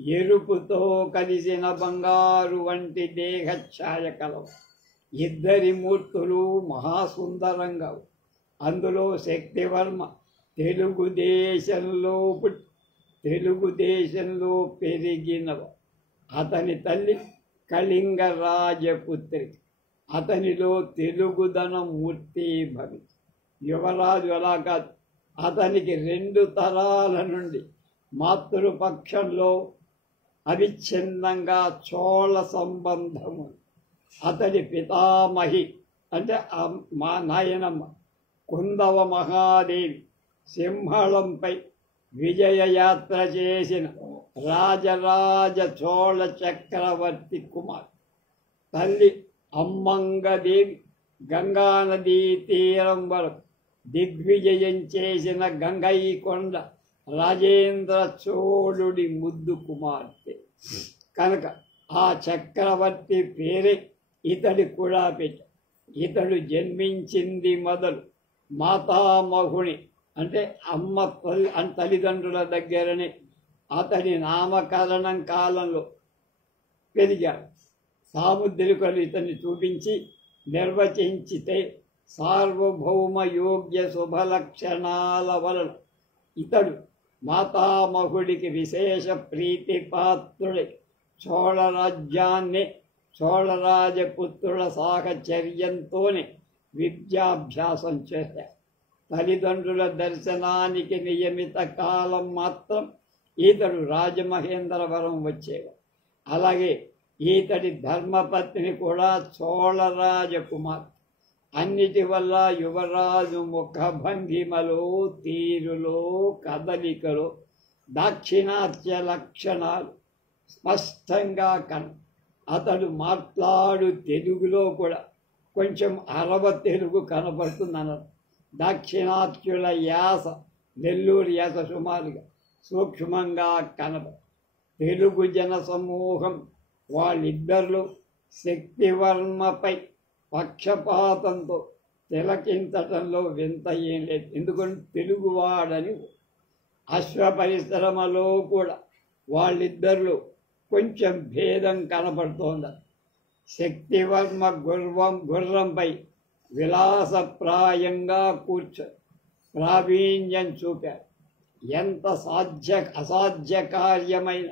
ఎరుపుతో కలిసిన బంగారు వంటి దేహఛాయ కలవు. ఇద్దరి మూర్తులు మహాసుందరంగా. అందులో శక్తివర్మ తెలుగుదేశంలో పెరిగినవ. అతని తల్లి కళింగ రాజపుత్రి. అతనిలో తెలుగుదనం మూర్తిభవి. యువరాజు అలా కాదు. అతనికి 2 తరాల నుండి మాతృపక్షంలో అవిచ్ఛిన్నంగా చోళ సంబంధము. అతడి పితామహి అంటే మా నాయనమ్మ కుందవ మహాదేవి సింహళంపై విజయయాత్ర చేసిన రాజరాజ చోళ చక్రవర్తి కుమార్. తల్లి అమ్మంగదేవి గంగానదీ తీరం వరకు దిగ్విజయం చేసిన గంగైకొండ రాజేంద్ర చోళుడి ముద్దు కుమార్తె కనుక ఆ చక్రవర్తి పేరే ఇతడి కూడా పెట్ట. ఇతడు జన్మించింది మొదలు మాతామహుని అంటే అమ్మ తల్లిదండ్రుల దగ్గరనే. అతని నామకరణం కాలంలో పెరిగాడు. సాముద్రికులు ఇతన్ని చూపించి నిర్వచించితే సార్వభౌమ యోగ్య శుభలక్షణాల వలన ఇతడు మాతామహుడికి విశేష ప్రీతిపాత్రుడై చోళరాజ్యాన్ని చోళరాజపుత్రుల సాహచర్యంతోనే విద్యాభ్యాసం చేశాడు. తల్లిదండ్రుల దర్శనానికి నియమిత కాలం మాత్రం ఈతడు రాజమహేంద్రవరం వచ్చేవాడు. అలాగే ఈతడి ధర్మపత్ని కూడా చోళరాజకుమార్తె. అన్నిటి వల్ల యువరాజు ముఖభంగిమలో, తీరులో, కదలికలో దాక్షిణాత్య లక్షణాలు స్పష్టంగా అతడు మాట్లాడు తెలుగులో కూడా కొంచెం అరవ తెలుగు కనబడుతుందన్నారు. దాక్షిణాత్యుల యాస నెల్లూరు యాస సుమారుగా సూక్ష్మంగా తెలుగు జన సమూహం వాళ్ళిద్దరిలో శక్తివర్మపై పక్షపాతంతో తిలకించటంలో వింత ఏం లేదు. ఎందుకంటే తెలుగువాడని. అశ్వ పరిశ్రమలో కూడా వాళ్ళిద్దరిలో కొంచెం భేదం కనపడుతోంది. శక్తివర్మ గుర్రంపై విలాసప్రాయంగా ప్రావీణ్యం చూపారు. ఎంత అసాధ్య కార్యమైన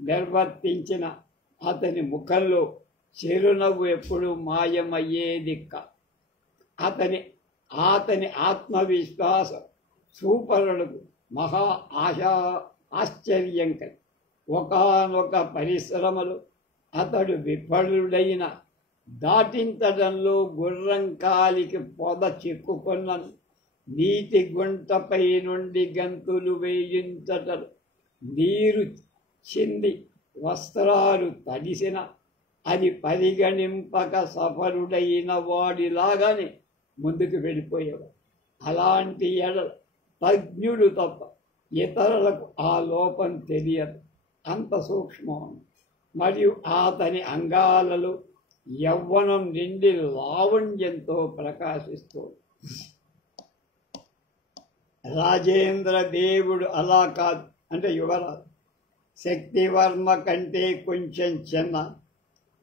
నిర్వర్తించిన అతని ముఖంలో చిరునవ్వు ఎప్పుడు మాయమయ్యేది కాదు. అతని ఆత్మవిశ్వాసం సూపరులకు మహా ఆశ్చర్యం కలిగి ఒకానొక పరిశ్రమలో అతడు విఫలుడైన దాటించడంలో గుర్రం కాలికి పొద చిక్కుకున్న నీటి గుంటపై నుండి గంతులు వేయించటం, నీరు చింది వస్త్రాలు తడిసిన అది పరిగణింపక సఫలుడైన వాడిలాగానే ముందుకు వెళ్ళిపోయేవాడు. అలాంటి ఎడల తజ్ఞుడు తప్ప ఇతరులకు ఆ లోపం తెలియదు, అంత సూక్ష్మం. మరియు అతని అంగాలలో యవ్వనం నిండి లావణ్యంతో ప్రకాశిస్తూ. రాజేంద్ర దేవుడు అలా కాదు, అంటే యువరాజు శక్తివర్మ కంటే కొంచెం చిన్న,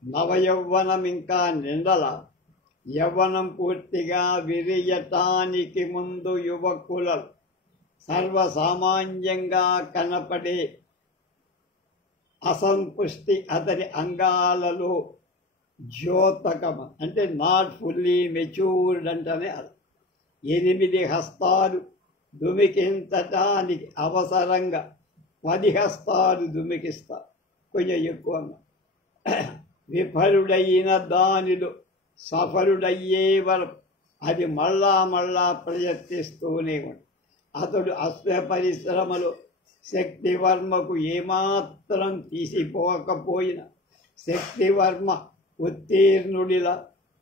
నవయౌవనం ఇంకా నిండల. యవ్వనం పూర్తిగా విరియటానికి ముందు యువకులు సర్వసామాన్యంగా కనపడే అసంపుష్టి అతని అంగాలలో ద్యోతకం, అంటే నాట్ ఫుల్లీ మెచ్యూర్డ్ అంటేనే అది. 8 హస్తాలు దుమికించటానికి అవసరంగా 10 హస్తాలు దుమికిస్తారు, కొంచెం ఎక్కువగా. విఫలుడైన దానిలో సఫలుడయ్యే వరకు అది మళ్ళా ప్రయత్నిస్తూనే ఉంది. అతడు అశ్వ పరిశ్రమలో శక్తివర్మకు ఏమాత్రం తీసిపోకపోయిన శక్తివర్మ ఉత్తీర్ణుడిలా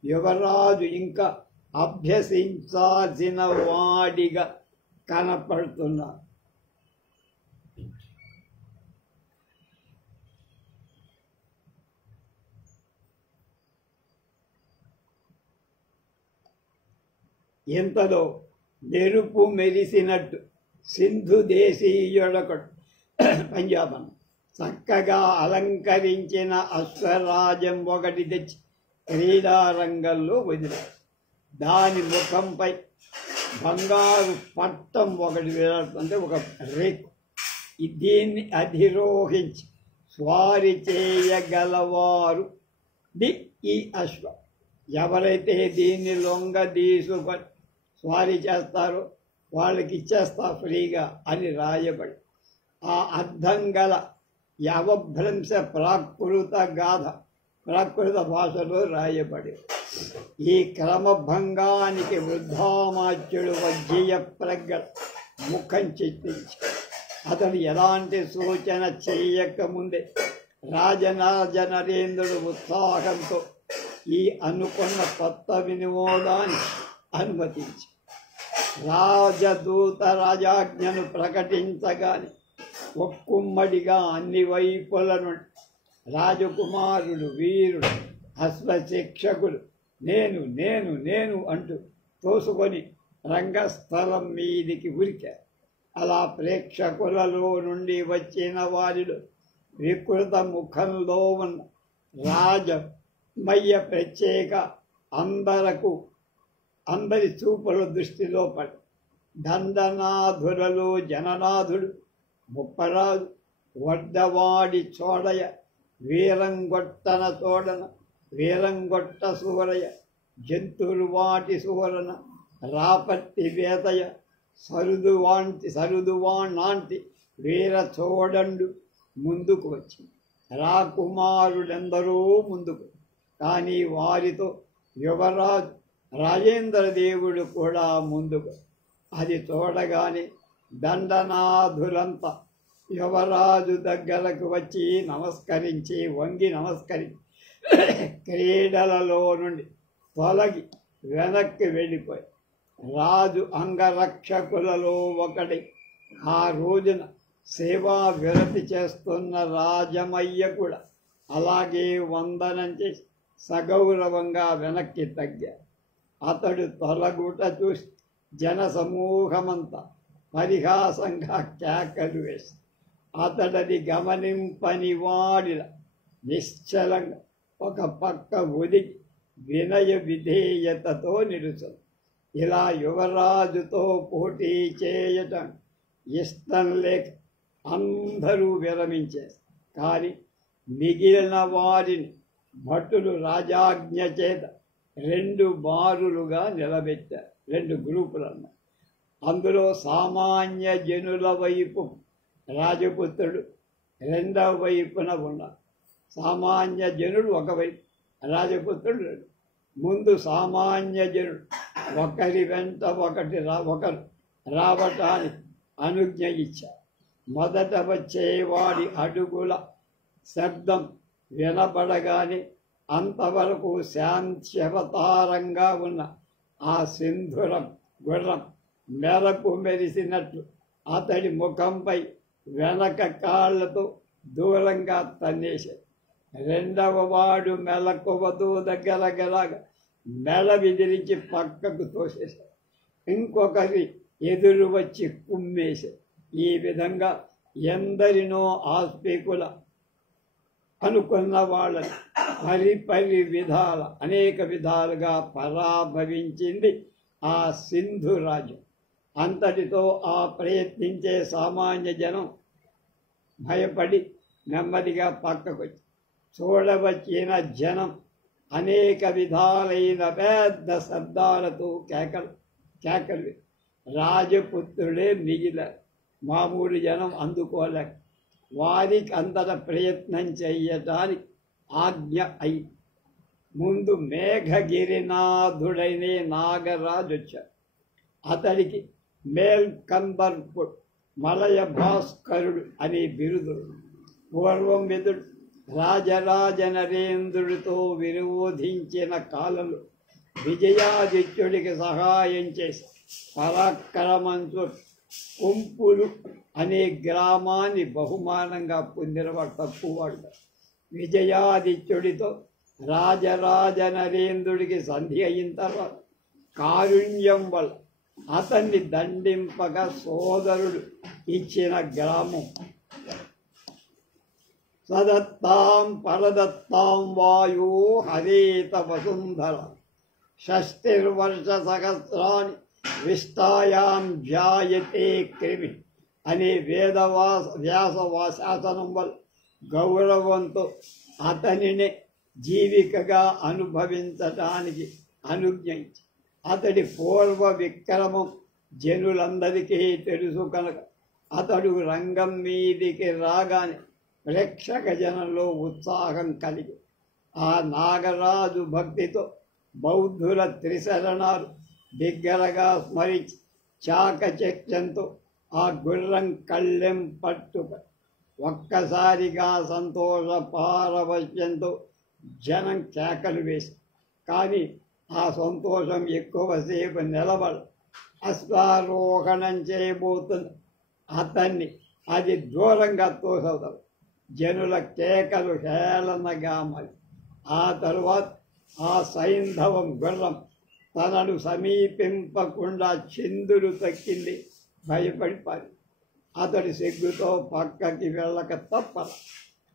యువరాజు ఇంకా అభ్యసించాల్సిన వాడిగా కనపడుతున్నాడు. ఇంతలో మెరుపు మెరిసినట్టు సింధు దేశీయుడొకడు, పంజాబ్ చక్కగా అలంకరించిన అశ్వరాజం ఒకటి తెచ్చి క్రీడారంగంలో వదిలాడు. దాని ముఖంపై బంగారు పట్టం ఒకటి వేలాడుతుంటే ఒక రేకు. దీన్ని అధిరోహించి స్వారీ చేయగలవారు ఈ అశ్వం. ఎవరైతే దీన్ని లొంగ తీసుకొని స్వారీ చేస్తారో వాళ్ళకి ఇచ్చేస్తా ఫ్రీగా అని రాయబడి ఆ అర్థం గల యవభ్రంశ ప్రాకృత భాషలో రాయబడి. ఈ క్రమభంగానికి వృద్ధామాచ్యుడు వజ్జీయ ప్రజ్ఞ ముఖం చిత్రించి అతడు ఎలాంటి సూచన చేయకముందే రాజనరేంద్రుడు ఉత్సాహంతో ఈ అనుకున్న కొత్త వినోదాన్ని అనుమతించి రాజదూత రాజాజ్ఞను ప్రకటించగానే ఒక్కుమ్మడిగా అన్ని వైపుల నుండి రాజకుమారుడు, వీరుడు, అశ్వశిక్షకులు నేను నేను నేను అంటూ తోసుకొని రంగస్థలం మీదికి ఉరికారు. అలా ప్రేక్షకులలో నుండి వచ్చిన వారిలో వికృత ముఖంలో ఉన్న రాజమయ్య ప్రత్యేక అందరి చూపుల దృష్టిలో పడి దండనాథులలో జననాథుడు, ముప్పరాజు, వడ్డవాడి చోడయ, వీరంగొట్టన చోడన, వీరంగొట్ట సూరయ, జంతుర్వాటి సూరన, రాపట్టి వేతయ, సరుదువాణాంటి వీర చోడండు ముందుకు వచ్చింది. రాకుమారులెందరూ ముందుకు, కానీ వారితో యువరాజు రాజేంద్ర దేవుడు కూడా ముందుకు. అది చూడగానే దండనాథులంతా యువరాజు దగ్గరకు వచ్చి వంగి నమస్కరించి క్రీడలలో నుండి తొలగి వెనక్కి వెళ్ళిపోయి రాజు అంగరక్షకులలో ఒకటి ఆ రోజున సేవా విరతి చేస్తున్న రాజమయ్య కూడా అలాగే వందనం చేసి సగౌరవంగా వెనక్కి తగ్గారు. అతడు తొలగుట చూసి జన సమూహమంతా పరిహాసంగా కేకలు వేసి అతడిని గమనింపని వాడిల నిశ్చలంగా ఒక పక్క ఒదిగి వినయ విధేయతతో నిలుచుంది. ఇలా యువరాజుతో పోటీ చేయటం ఇష్టం లేక అందరూ విరమించారు. కానీ మిగిలిన వారిని భటులు రాజాజ్ఞ చేత 2 బారులుగా నిలబెట్టారు, 2 గ్రూపులన్న. అందులో సామాన్య జనుల వైపు రాజపుత్రుడు రెండవ వైపున ఉన్నారు. సామాన్య జనుడు ఒకవైపు, రాజపుత్రుడు ముందు సామాన్య జనుడు ఒకరి వెంట ఒకరు రావటానికి అనుజ్ఞ ఇచ్చారు. మొదట వచ్చేవాడి అడుగుల శబ్దం వినబడగానే అంతవరకు శాంత్యవతారంగా ఉన్న ఆ సింధురం గుర్రం మెరకు మెరిసినట్లు అతడి ముఖంపై వెనక కాళ్లతో దూరంగా తన్నేశాడు. రెండవ వాడు మెలకువతో దగ్గరగా మెడ విదిరించి పక్కకు తోసేశాడు. ఇంకొకరి ఎదురు వచ్చి కుమ్మేశాడు. ఈ విధంగా ఎందరినో ఆస్తికుల అనుకున్న వాళ్ళని అనేక విధాలుగా పరాభవించింది ఆ సింధు రాజ్యం. అంతటితో ఆ ప్రయత్నించే సామాన్య జనం భయపడి నెమ్మదిగా పక్కకొచ్చి చూడవచ్చిన జనం అనేక విధాలైన పెద్ద శబ్దాలతో కేకలు రాజపుత్రుడే మిగిలారు. మామూలు జనం అందుకోలేక వారికి అంతట ప్రయత్నం చెయ్యటానికి ఆజ్ఞ అయి ముందు మేఘగిరినాథుడైన నాగరాజు వచ్చాడు. అతడికి మేల్కంబర్పుడు మలయ భాస్కరుడు అనే బిరుదుడు. పూర్వం విదుడు రాజరాజ నరేంద్రుడితో విరోధించిన కాలంలో విజయాదిత్యుడికి సహాయం చేసి పరాక్రమంతుడు కుంపులు అనే గ్రామాన్ని బహుమానంగా పొందినవాడు తక్కువవాడు. విజయాదిత్యుడితో రాజరాజ నరేంద్రుడికి సంధి అయిన తర్వాత కారుణ్యం వల్ల అతన్ని దండింపగా సోదరుడు ఇచ్చిన గ్రామం సదత్తాం పరదత్తాం వాయో హరేత వసుంధర షష్టిర్వర్ష సహస్రాన్ని విష్టాయాం జాయతే క్రిమి అనే వ్యాసశాసనం వల్ల గౌరవంతో అతనిని జీవికగా అనుభవించటానికి అనుజ్ఞయించి అతడి పూర్వ విక్రమం జనులందరికీ తెలుసు కనుక అతడు రంగం మీదికి రాగానే ప్రేక్షక జనంలో ఉత్సాహం కలిగి ఆ నాగరాజు భక్తితో బౌద్ధుల త్రిశరణాలు బిగ్గరగా స్మరించి చాకచక్యంతో ఆ గుర్రం కళ్ళెం పట్టుక ఒక్కసారిగా సంతోష పారవశ్యంతో జనం కేకలు వేసి కానీ ఆ సంతోషం ఎక్కువసేపు నిలబడ అశ్వారోహణం చేయబోతున్న అతన్ని అది దూరంగా తోసవుతారు. జనుల కేకలు హేళనగా మరి ఆ తరువాత ఆ సైంధవం గుర్రం తనను సమీపింపకుండా చిందులు తక్కింది. భయపడిపారి అతడి సిగ్గుతో పక్కకి వెళ్ళక తప్పల.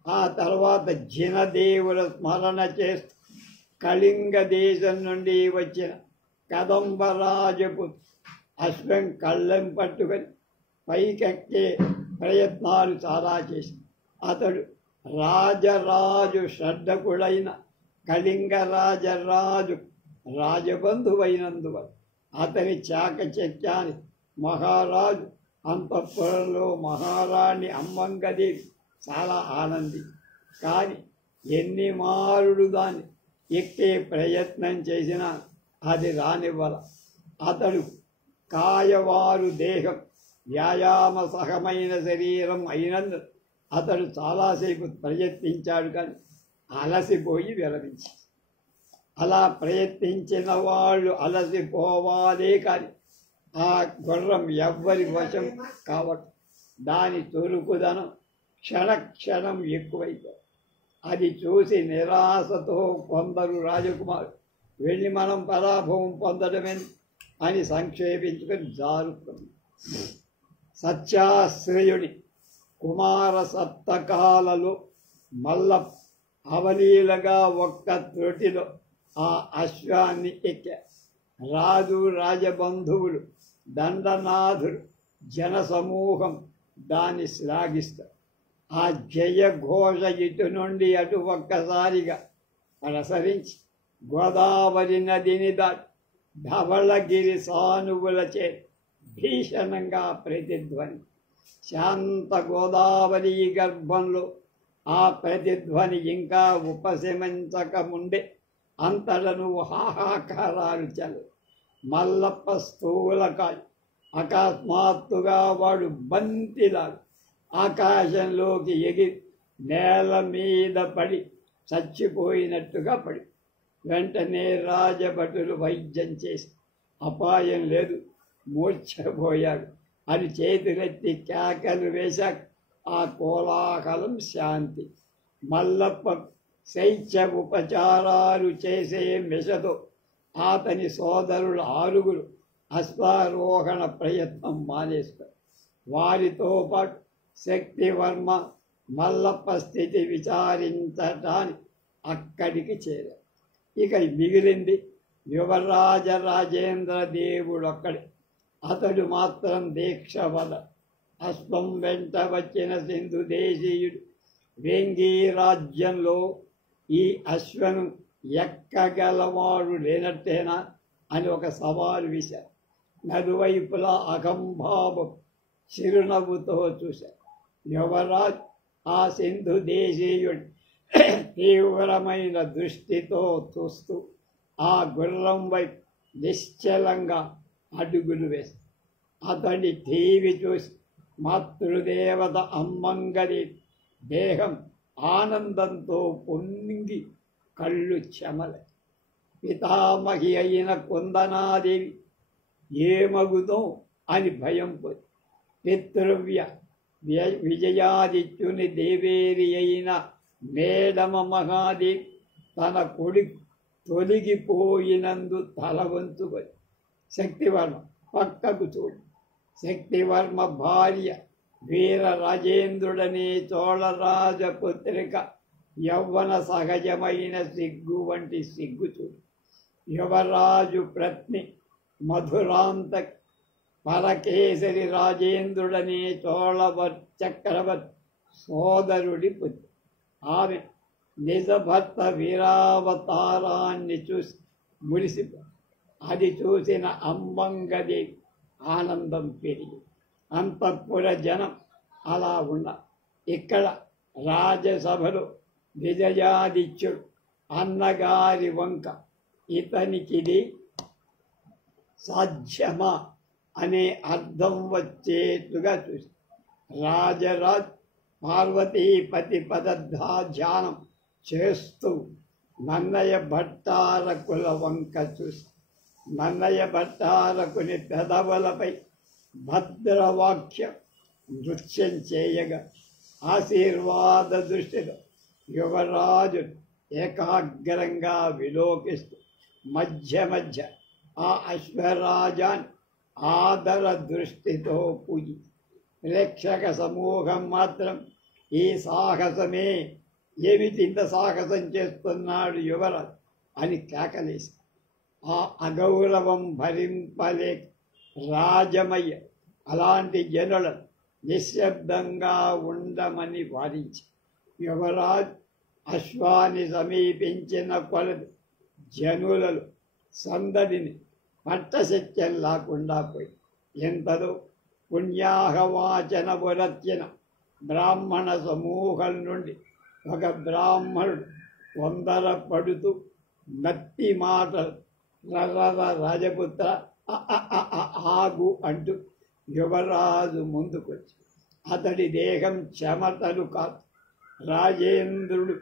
ఆ తర్వాత జినదేవుల స్మరణ చేస్తూ కళింగ దేశం నుండి వచ్చిన కదంబరాజపు అశ్వం కళ్ళెం పట్టుకొని పైకెక్కే ప్రయత్నాలు చాలా చేసి అతడు రాజరాజు షడ్డకుడైన కళింగ రాజరాజు రాజబంధువైనందువల్ల అతని చాకచక్యాన్ని మహారాజు అంతఃపురంలో మహారాణి అమ్మంగదేవి చాలా ఆనంది. కానీ ఎన్ని మారుడు దాన్ని ఎక్కే ప్రయత్నం చేసినా అది రానివ్వల. అతడు కాయవారు దేహం వ్యాయామ సహమైన శరీరం అయినందుకు అతడు చాలాసేపు ప్రయత్నించాడు కానీ అలసిపోయి విరమించి అలా ప్రయత్నించిన వాళ్ళు అలసిపోవాలే కానీ ఆ గుర్రం ఎవ్వరి వశం కావటం దాని చురుకుదనం క్షణక్షణం ఎక్కువైపోయి అది చూసి నిరాశతో కొందరు రాజకుమారు వెళ్ళి మనం పరాభవం పొందడమే అని సంక్షేపించుకొని జారుకుంది. సత్యాశ్రయుని కుమార సప్తకాలలో మల్ల అవలీలగా ఒక్క త్రుటిలో ఆ అశ్వాన్ని ఎక్కారు. రాజు రాజబంధువులు దండనాథుడు జనసమూహం దాన్ని శ్లాఘిస్తారు. ఆ జయఘోష ఇటు నుండి అటు ఒక్కసారిగా ప్రసరించి గోదావరి నదిని దాటి ధవళగిరి సానువులచే భీషణంగా ప్రతిధ్వని. శాంత గోదావరి గర్భంలో ఆ ప్రతిధ్వని ఇంకా ఉపశమించక ముందే అంతట నువ్వు హాహాకారాలు చల్లు. మల్లప్ప స్థూలకాయ్. అకస్మాత్తుగా వాడు బంతిలాడు ఆకాశంలోకి ఎగిరి నేల మీద పడి చచ్చిపోయినట్టుగా పడి. వెంటనే రాజభటులు వైద్యం చేసి అపాయం లేదు, మూర్ఛపోయాడు అని చేతులెత్తి కేకలు వేశాక ఆ కోలాహలం శాంతి. మల్లప్ప శైత్య ఉపచారాలు చేసే మిషతో అతని సోదరులు 6 అశ్వారోహణ ప్రయత్నం మానేస్తారు. వారితో పాటు శక్తివర్మ మల్లప్ప స్థితి విచారించటానికి అక్కడికి చేరారు. ఇక మిగిలింది యువరాజ రాజేంద్ర దేవుడొక్కడే. అతడు మాత్రం దీక్ష వల్ల అశ్వం వెంట వచ్చిన సింధు దేశీయుడు వేంగీ రాజ్యంలో ఈ అశ్వను ఎక్కగలవాడు లేనట్టేనా అని ఒక సవాలు విశారు. నలువైపులా అకంభావం చిరునవ్వుతో చూశారు. యువరాజ్ ఆ సింధు దేశీయుడు తీవ్రమైన దృష్టితో చూస్తూ ఆ గుర్రం వైపు నిశ్చలంగా అడుగులు వేసి అతడి టీవీ చూసి మాతృదేవత అమ్మంగడి దేహం ఆనందంతో పొంగి కళ్ళు చెమలే. పితామహి అయిన కుందనాదేవి ఏమగుదో అని భయం పోయి పితృవ్య విజయాదిత్యుని దేవేరి అయిన మేడమ మహాదేవి తన కొడుకు తొలగిపోయినందు తల వంచుకొని శక్తివర్మ పక్కకు చూడు. శక్తివర్మ భార్య వీర రాజేంద్రుడనే చోళరాజపుత్రిక యవ్వన సహజమైన సిగ్గు వంటి సిగ్గు చూడు. యువరాజు ప్రత్ని మధురాంత పరకేసరి రాజేంద్రుడనే చక్రవర్తి సోదరుడి పుత్రి. ఆమె నిజ భర్త వీరావతారాన్ని చూసి మురిసిపో. అది చూసిన అమ్మంగదేవి ఆనందం పెరిగి అంతఃపుర జనం అలా ఉన్న. ఇక్కడ రాజసభలో విజయాదిత్యుడు అన్నగారి వంక ఇతనికిది సాధ్యమా అనే అర్థం వచ్చేట్టుగా చూసి రాజరాజ్ పార్వతీపతి పదధ్యానం చేస్తూ నన్నయ్య భట్టారకుల వంక చూసి నన్నయ్య భట్టారకుని పెదవులపై భద్రవాక్యం నృత్యం చేయగా ఆశీర్వాద దృష్టిలో యువరాజు ఏకాగ్రంగా విలోకిస్తూ మధ్య మధ్య ఆ అశ్వరాజాన్ని ఆదర దృష్టితో పూజి ప్రేక్షక సమూహం మాత్రం ఈ సాహసమే, ఏమిటి ఇంత సాహసం చేస్తున్నాడు యువరాజు అని కేకలేసి ఆ అగౌరవం భరింపలేక రాజమయ్య అలాంటి జనులను నిశ్శబ్దంగా ఉండమని వారించి యువరాజు అశ్వాన్ని సమీపించిన కొలది జనులలో సందడిని పట్టశక్యం లేకుండా పోయి ఎంతలో పుణ్యాహవాచన బురత్యన బ్రాహ్మణ సమూహం నుండి ఒక బ్రాహ్మణుడు తొందర పడుతూ నత్తి మాటలు రాజపుత్ర ఆగు అంటూ యువరాజు ముందుకొచ్చి అతడి దేహం చెమటలు కాదు. రాజేంద్రుడు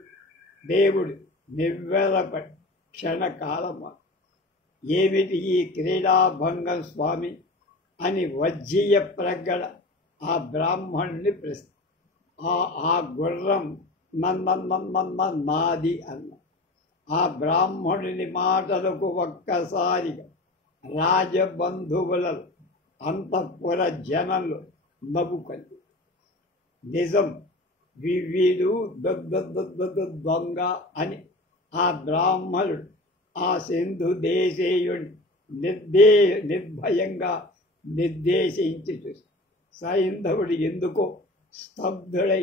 దేవుడు నివ్వెరపడి క్షణకాలం ఏమిటి ఈ క్రీడాభంగం స్వామి అని వజ్జీయ ప్రగడ ఆ బ్రాహ్మణుని ప్రశ్న. ఆ గుర్రం నాది అన్న. ఆ బ్రాహ్మణుని మాటలకు ఒక్కసారిగా రాజబంధువులలో అంతఃపుర జనంలో నవ్వుకొని నిజం వీడు దొంగ అని ఆ బ్రాహ్మణుడు ఆ సింధు దేశీయుడిని నిర్భయంగా నిర్దేశించి చూసి సైంధవుడు ఎందుకో స్తబ్దుడై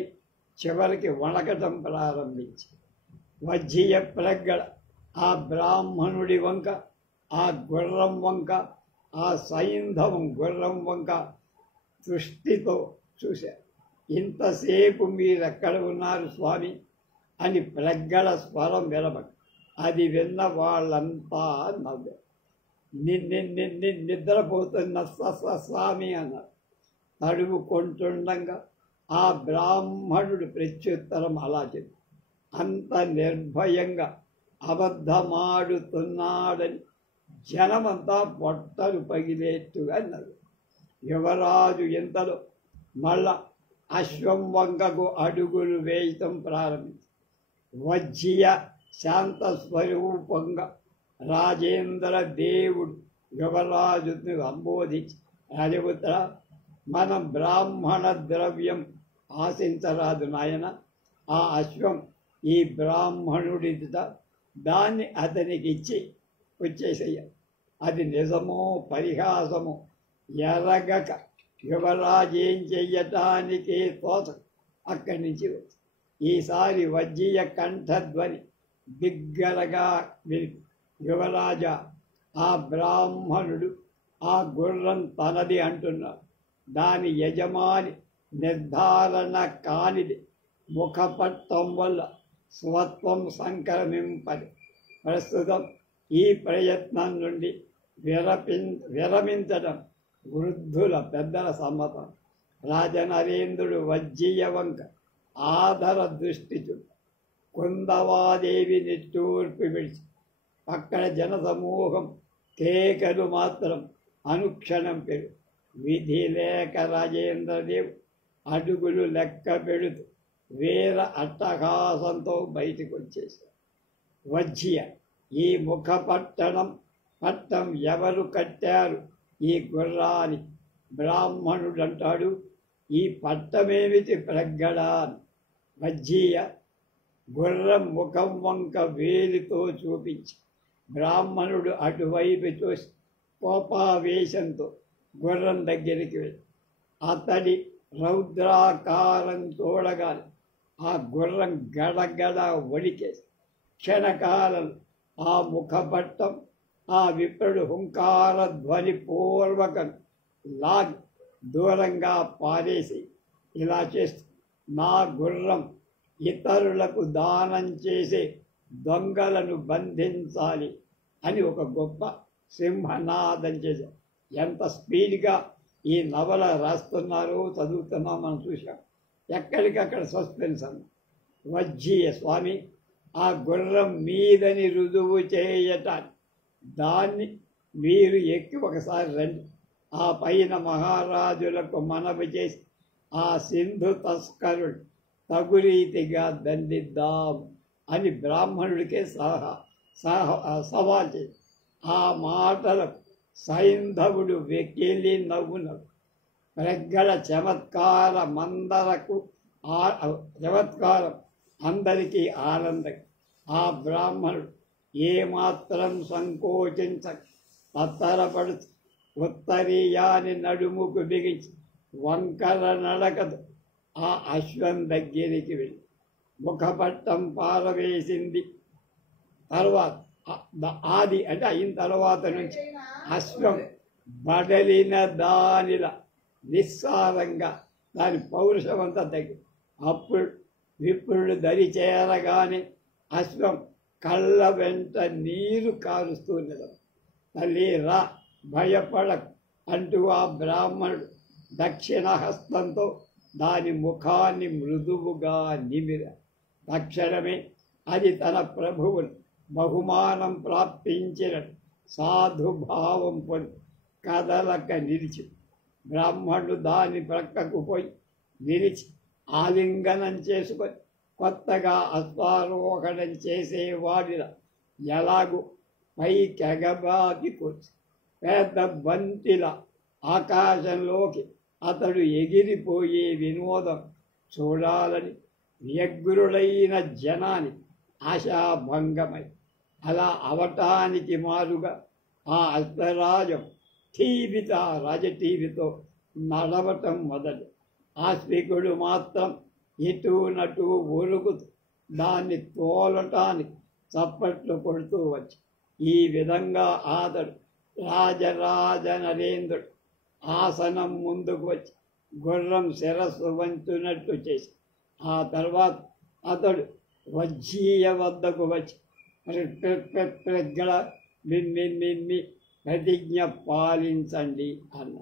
చివరికి వణకటం ప్రారంభించి వజ్జీయ ప్రగడ ఆ బ్రాహ్మణుడి వంక ఆ గుర్రం వంక ఆ సైంధవం గుర్రం వంక దృష్టితో చూశారు. ఇంతసేపు మీరెక్కడ ఉన్నారు స్వామి అని ప్రగ్గడ స్వరం వినబడి అది విన్న వాళ్ళంతా నవ్వారు. నిద్రపోతున్న స్వామి అన్నారు. తడుముకుంటుండగా ఆ బ్రాహ్మణుడు ప్రత్యుత్తరం అలా చెప్పి, అంత నిర్భయంగా అబద్ధమాడుతున్నాడని జనమంతా పొట్టలు పగిలేట్టుగా అన్నారు. యువరాజు ఇంతలో మళ్ళా అశ్వం వంకకు అడుగులు వేయటం ప్రారంభించి వజ్జియ శాంత స్వరూపంగా రాజేంద్ర దేవుడు యువరాజుని సంబోధించి, రాజపుత్ర, మనం బ్రాహ్మణ ద్రవ్యం ఆశించరాదు నాయన. ఆ అశ్వం ఈ బ్రాహ్మణుడిదా, దాన్ని అతనికి ఇచ్చి వచ్చేసేయ. అది నిజమో పరిహాసమో ఎరగక యువరాజు ఏం చెయ్యటానికే తోచ అక్కడి నుంచి వచ్చి ఈసారి వజ్జీయ కంఠధ్వని బిగ్గరగా విని, యువరాజా, ఆ బ్రాహ్మణుడు ఆ గుర్రం తనది అంటున్నాడు. దాని యజమాని నిర్ధారణ కానిది ముఖపట్టం వల్ల స్వత్వం సంక్రమింపది. ప్రస్తుతం ఈ ప్రయత్నం నుండి విరమించడం వృద్ధుల పెద్దల సమ్మతం. రాజనరేంద్రుడు వజ్జీయ వంక ఆదర దృష్టి చుట్టూ కుందవాదేవి నిట్టూర్పు విడిచి అక్కడ జనసమూహం కేకలు మాత్రం అనుక్షణం పెరు. విధి లేక రాజేంద్రదేవ్ అడుగులు లెక్క పెడుతూ వీర అట్టహాసంతో బయటకు వచ్చేశారు. వజ్జియ, ఈ పట్టం ఎవరు కట్టారు ఈ గుర్రాన్ని? బ్రాహ్మణుడంటాడు, ఈ పట్టమేమిటి ప్రగ్గడా? వజ్జియ గుర్రం ముఖం వంక వేలితో చూపించి బ్రాహ్మణుడు అటువైపు చూసి కోపావేశంతో గుర్రం దగ్గరికి వెళ్ళి అతడి రౌద్రాకారం చూడగానే ఆ గుర్రం గడగడ వడికేసి క్షణకాలం ఆ ముఖపట్టం ఆ విప్రుడు హుంకార ధ్వని పూర్వకం లాగి దూరంగా పారేసి ఇలా చేస్తూ, నా గుర్రం ఇతరులకు దానం చేసే దొంగలను బంధించాలి అని ఒక గొప్ప సింహనాదం చేశారు. ఎంత స్పీడ్గా ఈ నవల రాస్తున్నారో చదువుతున్నాం మనం చూసాం. ఎక్కడికక్కడ సస్పెన్స్ అన్న. వజ్జీయ స్వామి, ఆ గుర్రం మీదని రుజువు చేయటాన్ని దాన్ని మీరు ఎక్కి ఒకసారి రండి. ఆ పైన మహారాజులకు మనవి చేసి ఆ సింధు తస్కరుడు తగు రీతిగా దండిద్దాం అని బ్రాహ్మణుడికే సవాల్ చేసి ఆ మాటలకు సైంధవుడు వెకిలి నవ్వునవు. ప్రగ్గడ చమత్కారం అందరికీ ఆనందం. ఆ బ్రాహ్మణుడు ఏమాత్రం సంకోచించక తత్తరపడుతూ ఉత్తరీయాన్ని నడుముకు బిగించి వంకర నడకదు ఆ అశ్వం దగ్గరికి వెళ్ళి ముఖపట్టం పారవేసింది. తర్వాత ఆది అంటే అయిన తర్వాత నుంచి అశ్వం బడలిన దానిలా నిస్సారంగా దాని పౌరుషమంతా తగ్గి అప్పుడు విప్రుడు దరి చేరగానే అశ్వం కళ్ళ వెంట నీరు కారుస్తూ నిలబడి, తల్లి రా, భయపడకు అంటూ ఆ బ్రాహ్మణుడు దక్షిణ హస్తంతో దాని ముఖాన్ని మృదువుగా నిమిర. తక్షణమే అది తన ప్రభువును బహుమానం ప్రాప్తించిన సాధుభావం పొంది కదలక నిలిచి, బ్రాహ్మణుడు దాని ప్రక్కకు పోయి నిలిచి ఆలింగనం చేసుకొని కొత్తగా అశ్వారోహణం చేసేవాడిలా ఎలాగూ పైకెగబాకి కూర్చి పెద్ద బంతిలా ఆకాశంలోకి అతడు ఎగిరిపోయే వినోదం చూడాలని వ్యగ్రులైన జనాని ఆశాభంగమై అలా అవటానికి మారుగా ఆ అశ్వరాజం రాజటీవితో నడవటం మొదలు. ఆస్తికుడు మాత్రం ఇటు నటు ఒరుగుతూ దాన్ని తోలటానికి చప్పట్లు కొడుతూ వచ్చి ఈ విధంగా అతడు రాజరాజ నరేంద్రుడు ఆసనం ముందుకు వచ్చి గుర్రం శిరస్సు వంచునట్టు చేసి ఆ తర్వాత అతడు వజ్జీయ వద్దకు వచ్చి ప్రజ్ఞల మిమ్మి ప్రతిజ్ఞ పాలించండి అన్న.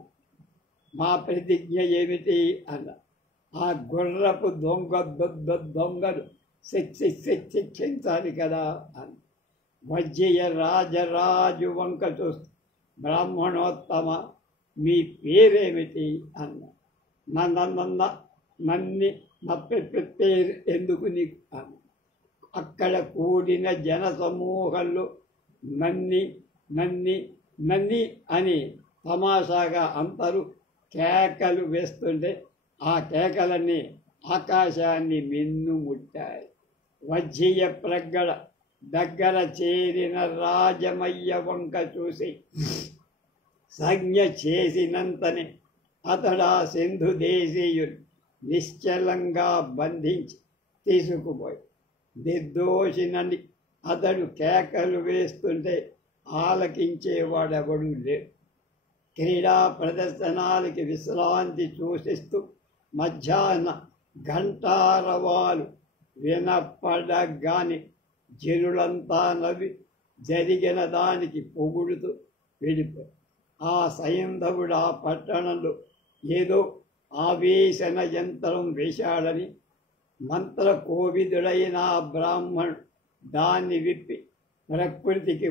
మా ప్రతిజ్ఞ ఏమిటి అన్న. ఆ గుర్రపు దొంగలు శిక్షించాలి కదా అన్న. వజ్జయ రాజరాజు వంక చూస్తూ బ్రాహ్మణోత్తమ మీ పేరేమిటి అన్న. నా పేరు ఎందుకు నీకు అన్న. అక్కడ కూడిన జన సమూహంలో నన్ని అని తమాషాగా అందరూ కేకలు వేస్తుంటే ఆ కేకలన్నీ ఆకాశాన్ని మిన్నుముట్టాయి. వజ్జీయ ప్రగ్గడ దగ్గర చేరిన రాజమయ్య వంక చూసి సంజ్ఞ చేసినంతనే అతడా సింధు దేశీయుడు నిశ్చలంగా బంధించి తీసుకుపోయి నిర్దోషినని అతడు కేకలు వేస్తుంటే ఆలకించేవాడెవడూ లేడు. క్రీడా ప్రదర్శనాలకి విశ్రాంతి సూచిస్తూ మధ్యాహ్న ఘంటారవాలు వినపడగానే జనులంతా నవ్వి జరిగిన దానికి పొగుడుతూ వెళ్ళిపోయి ఆ సైంధవుడు ఆ పట్టణంలో ఏదో ఆవేశన యంత్రం వేశాడని మంత్ర కోవిదుడైన ఆ బ్రాహ్మణుడు దాన్ని విప్పి ప్రకృతికి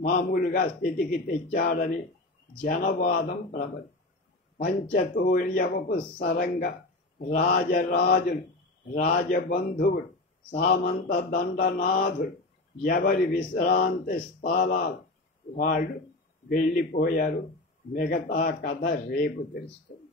మామూలుగా స్థితికి తెచ్చాడని జనవాదం ప్రబలి పంచతోర్యవపు సరంగ రాజరాజులు రాజబంధువుడు సామంత దండనాథుడు ఎవరి విశ్రాంతి స్థలాలు వాళ్ళు వెళ్ళిపోయారు. మిగతా కథ రేపు తెలుస్తుంది.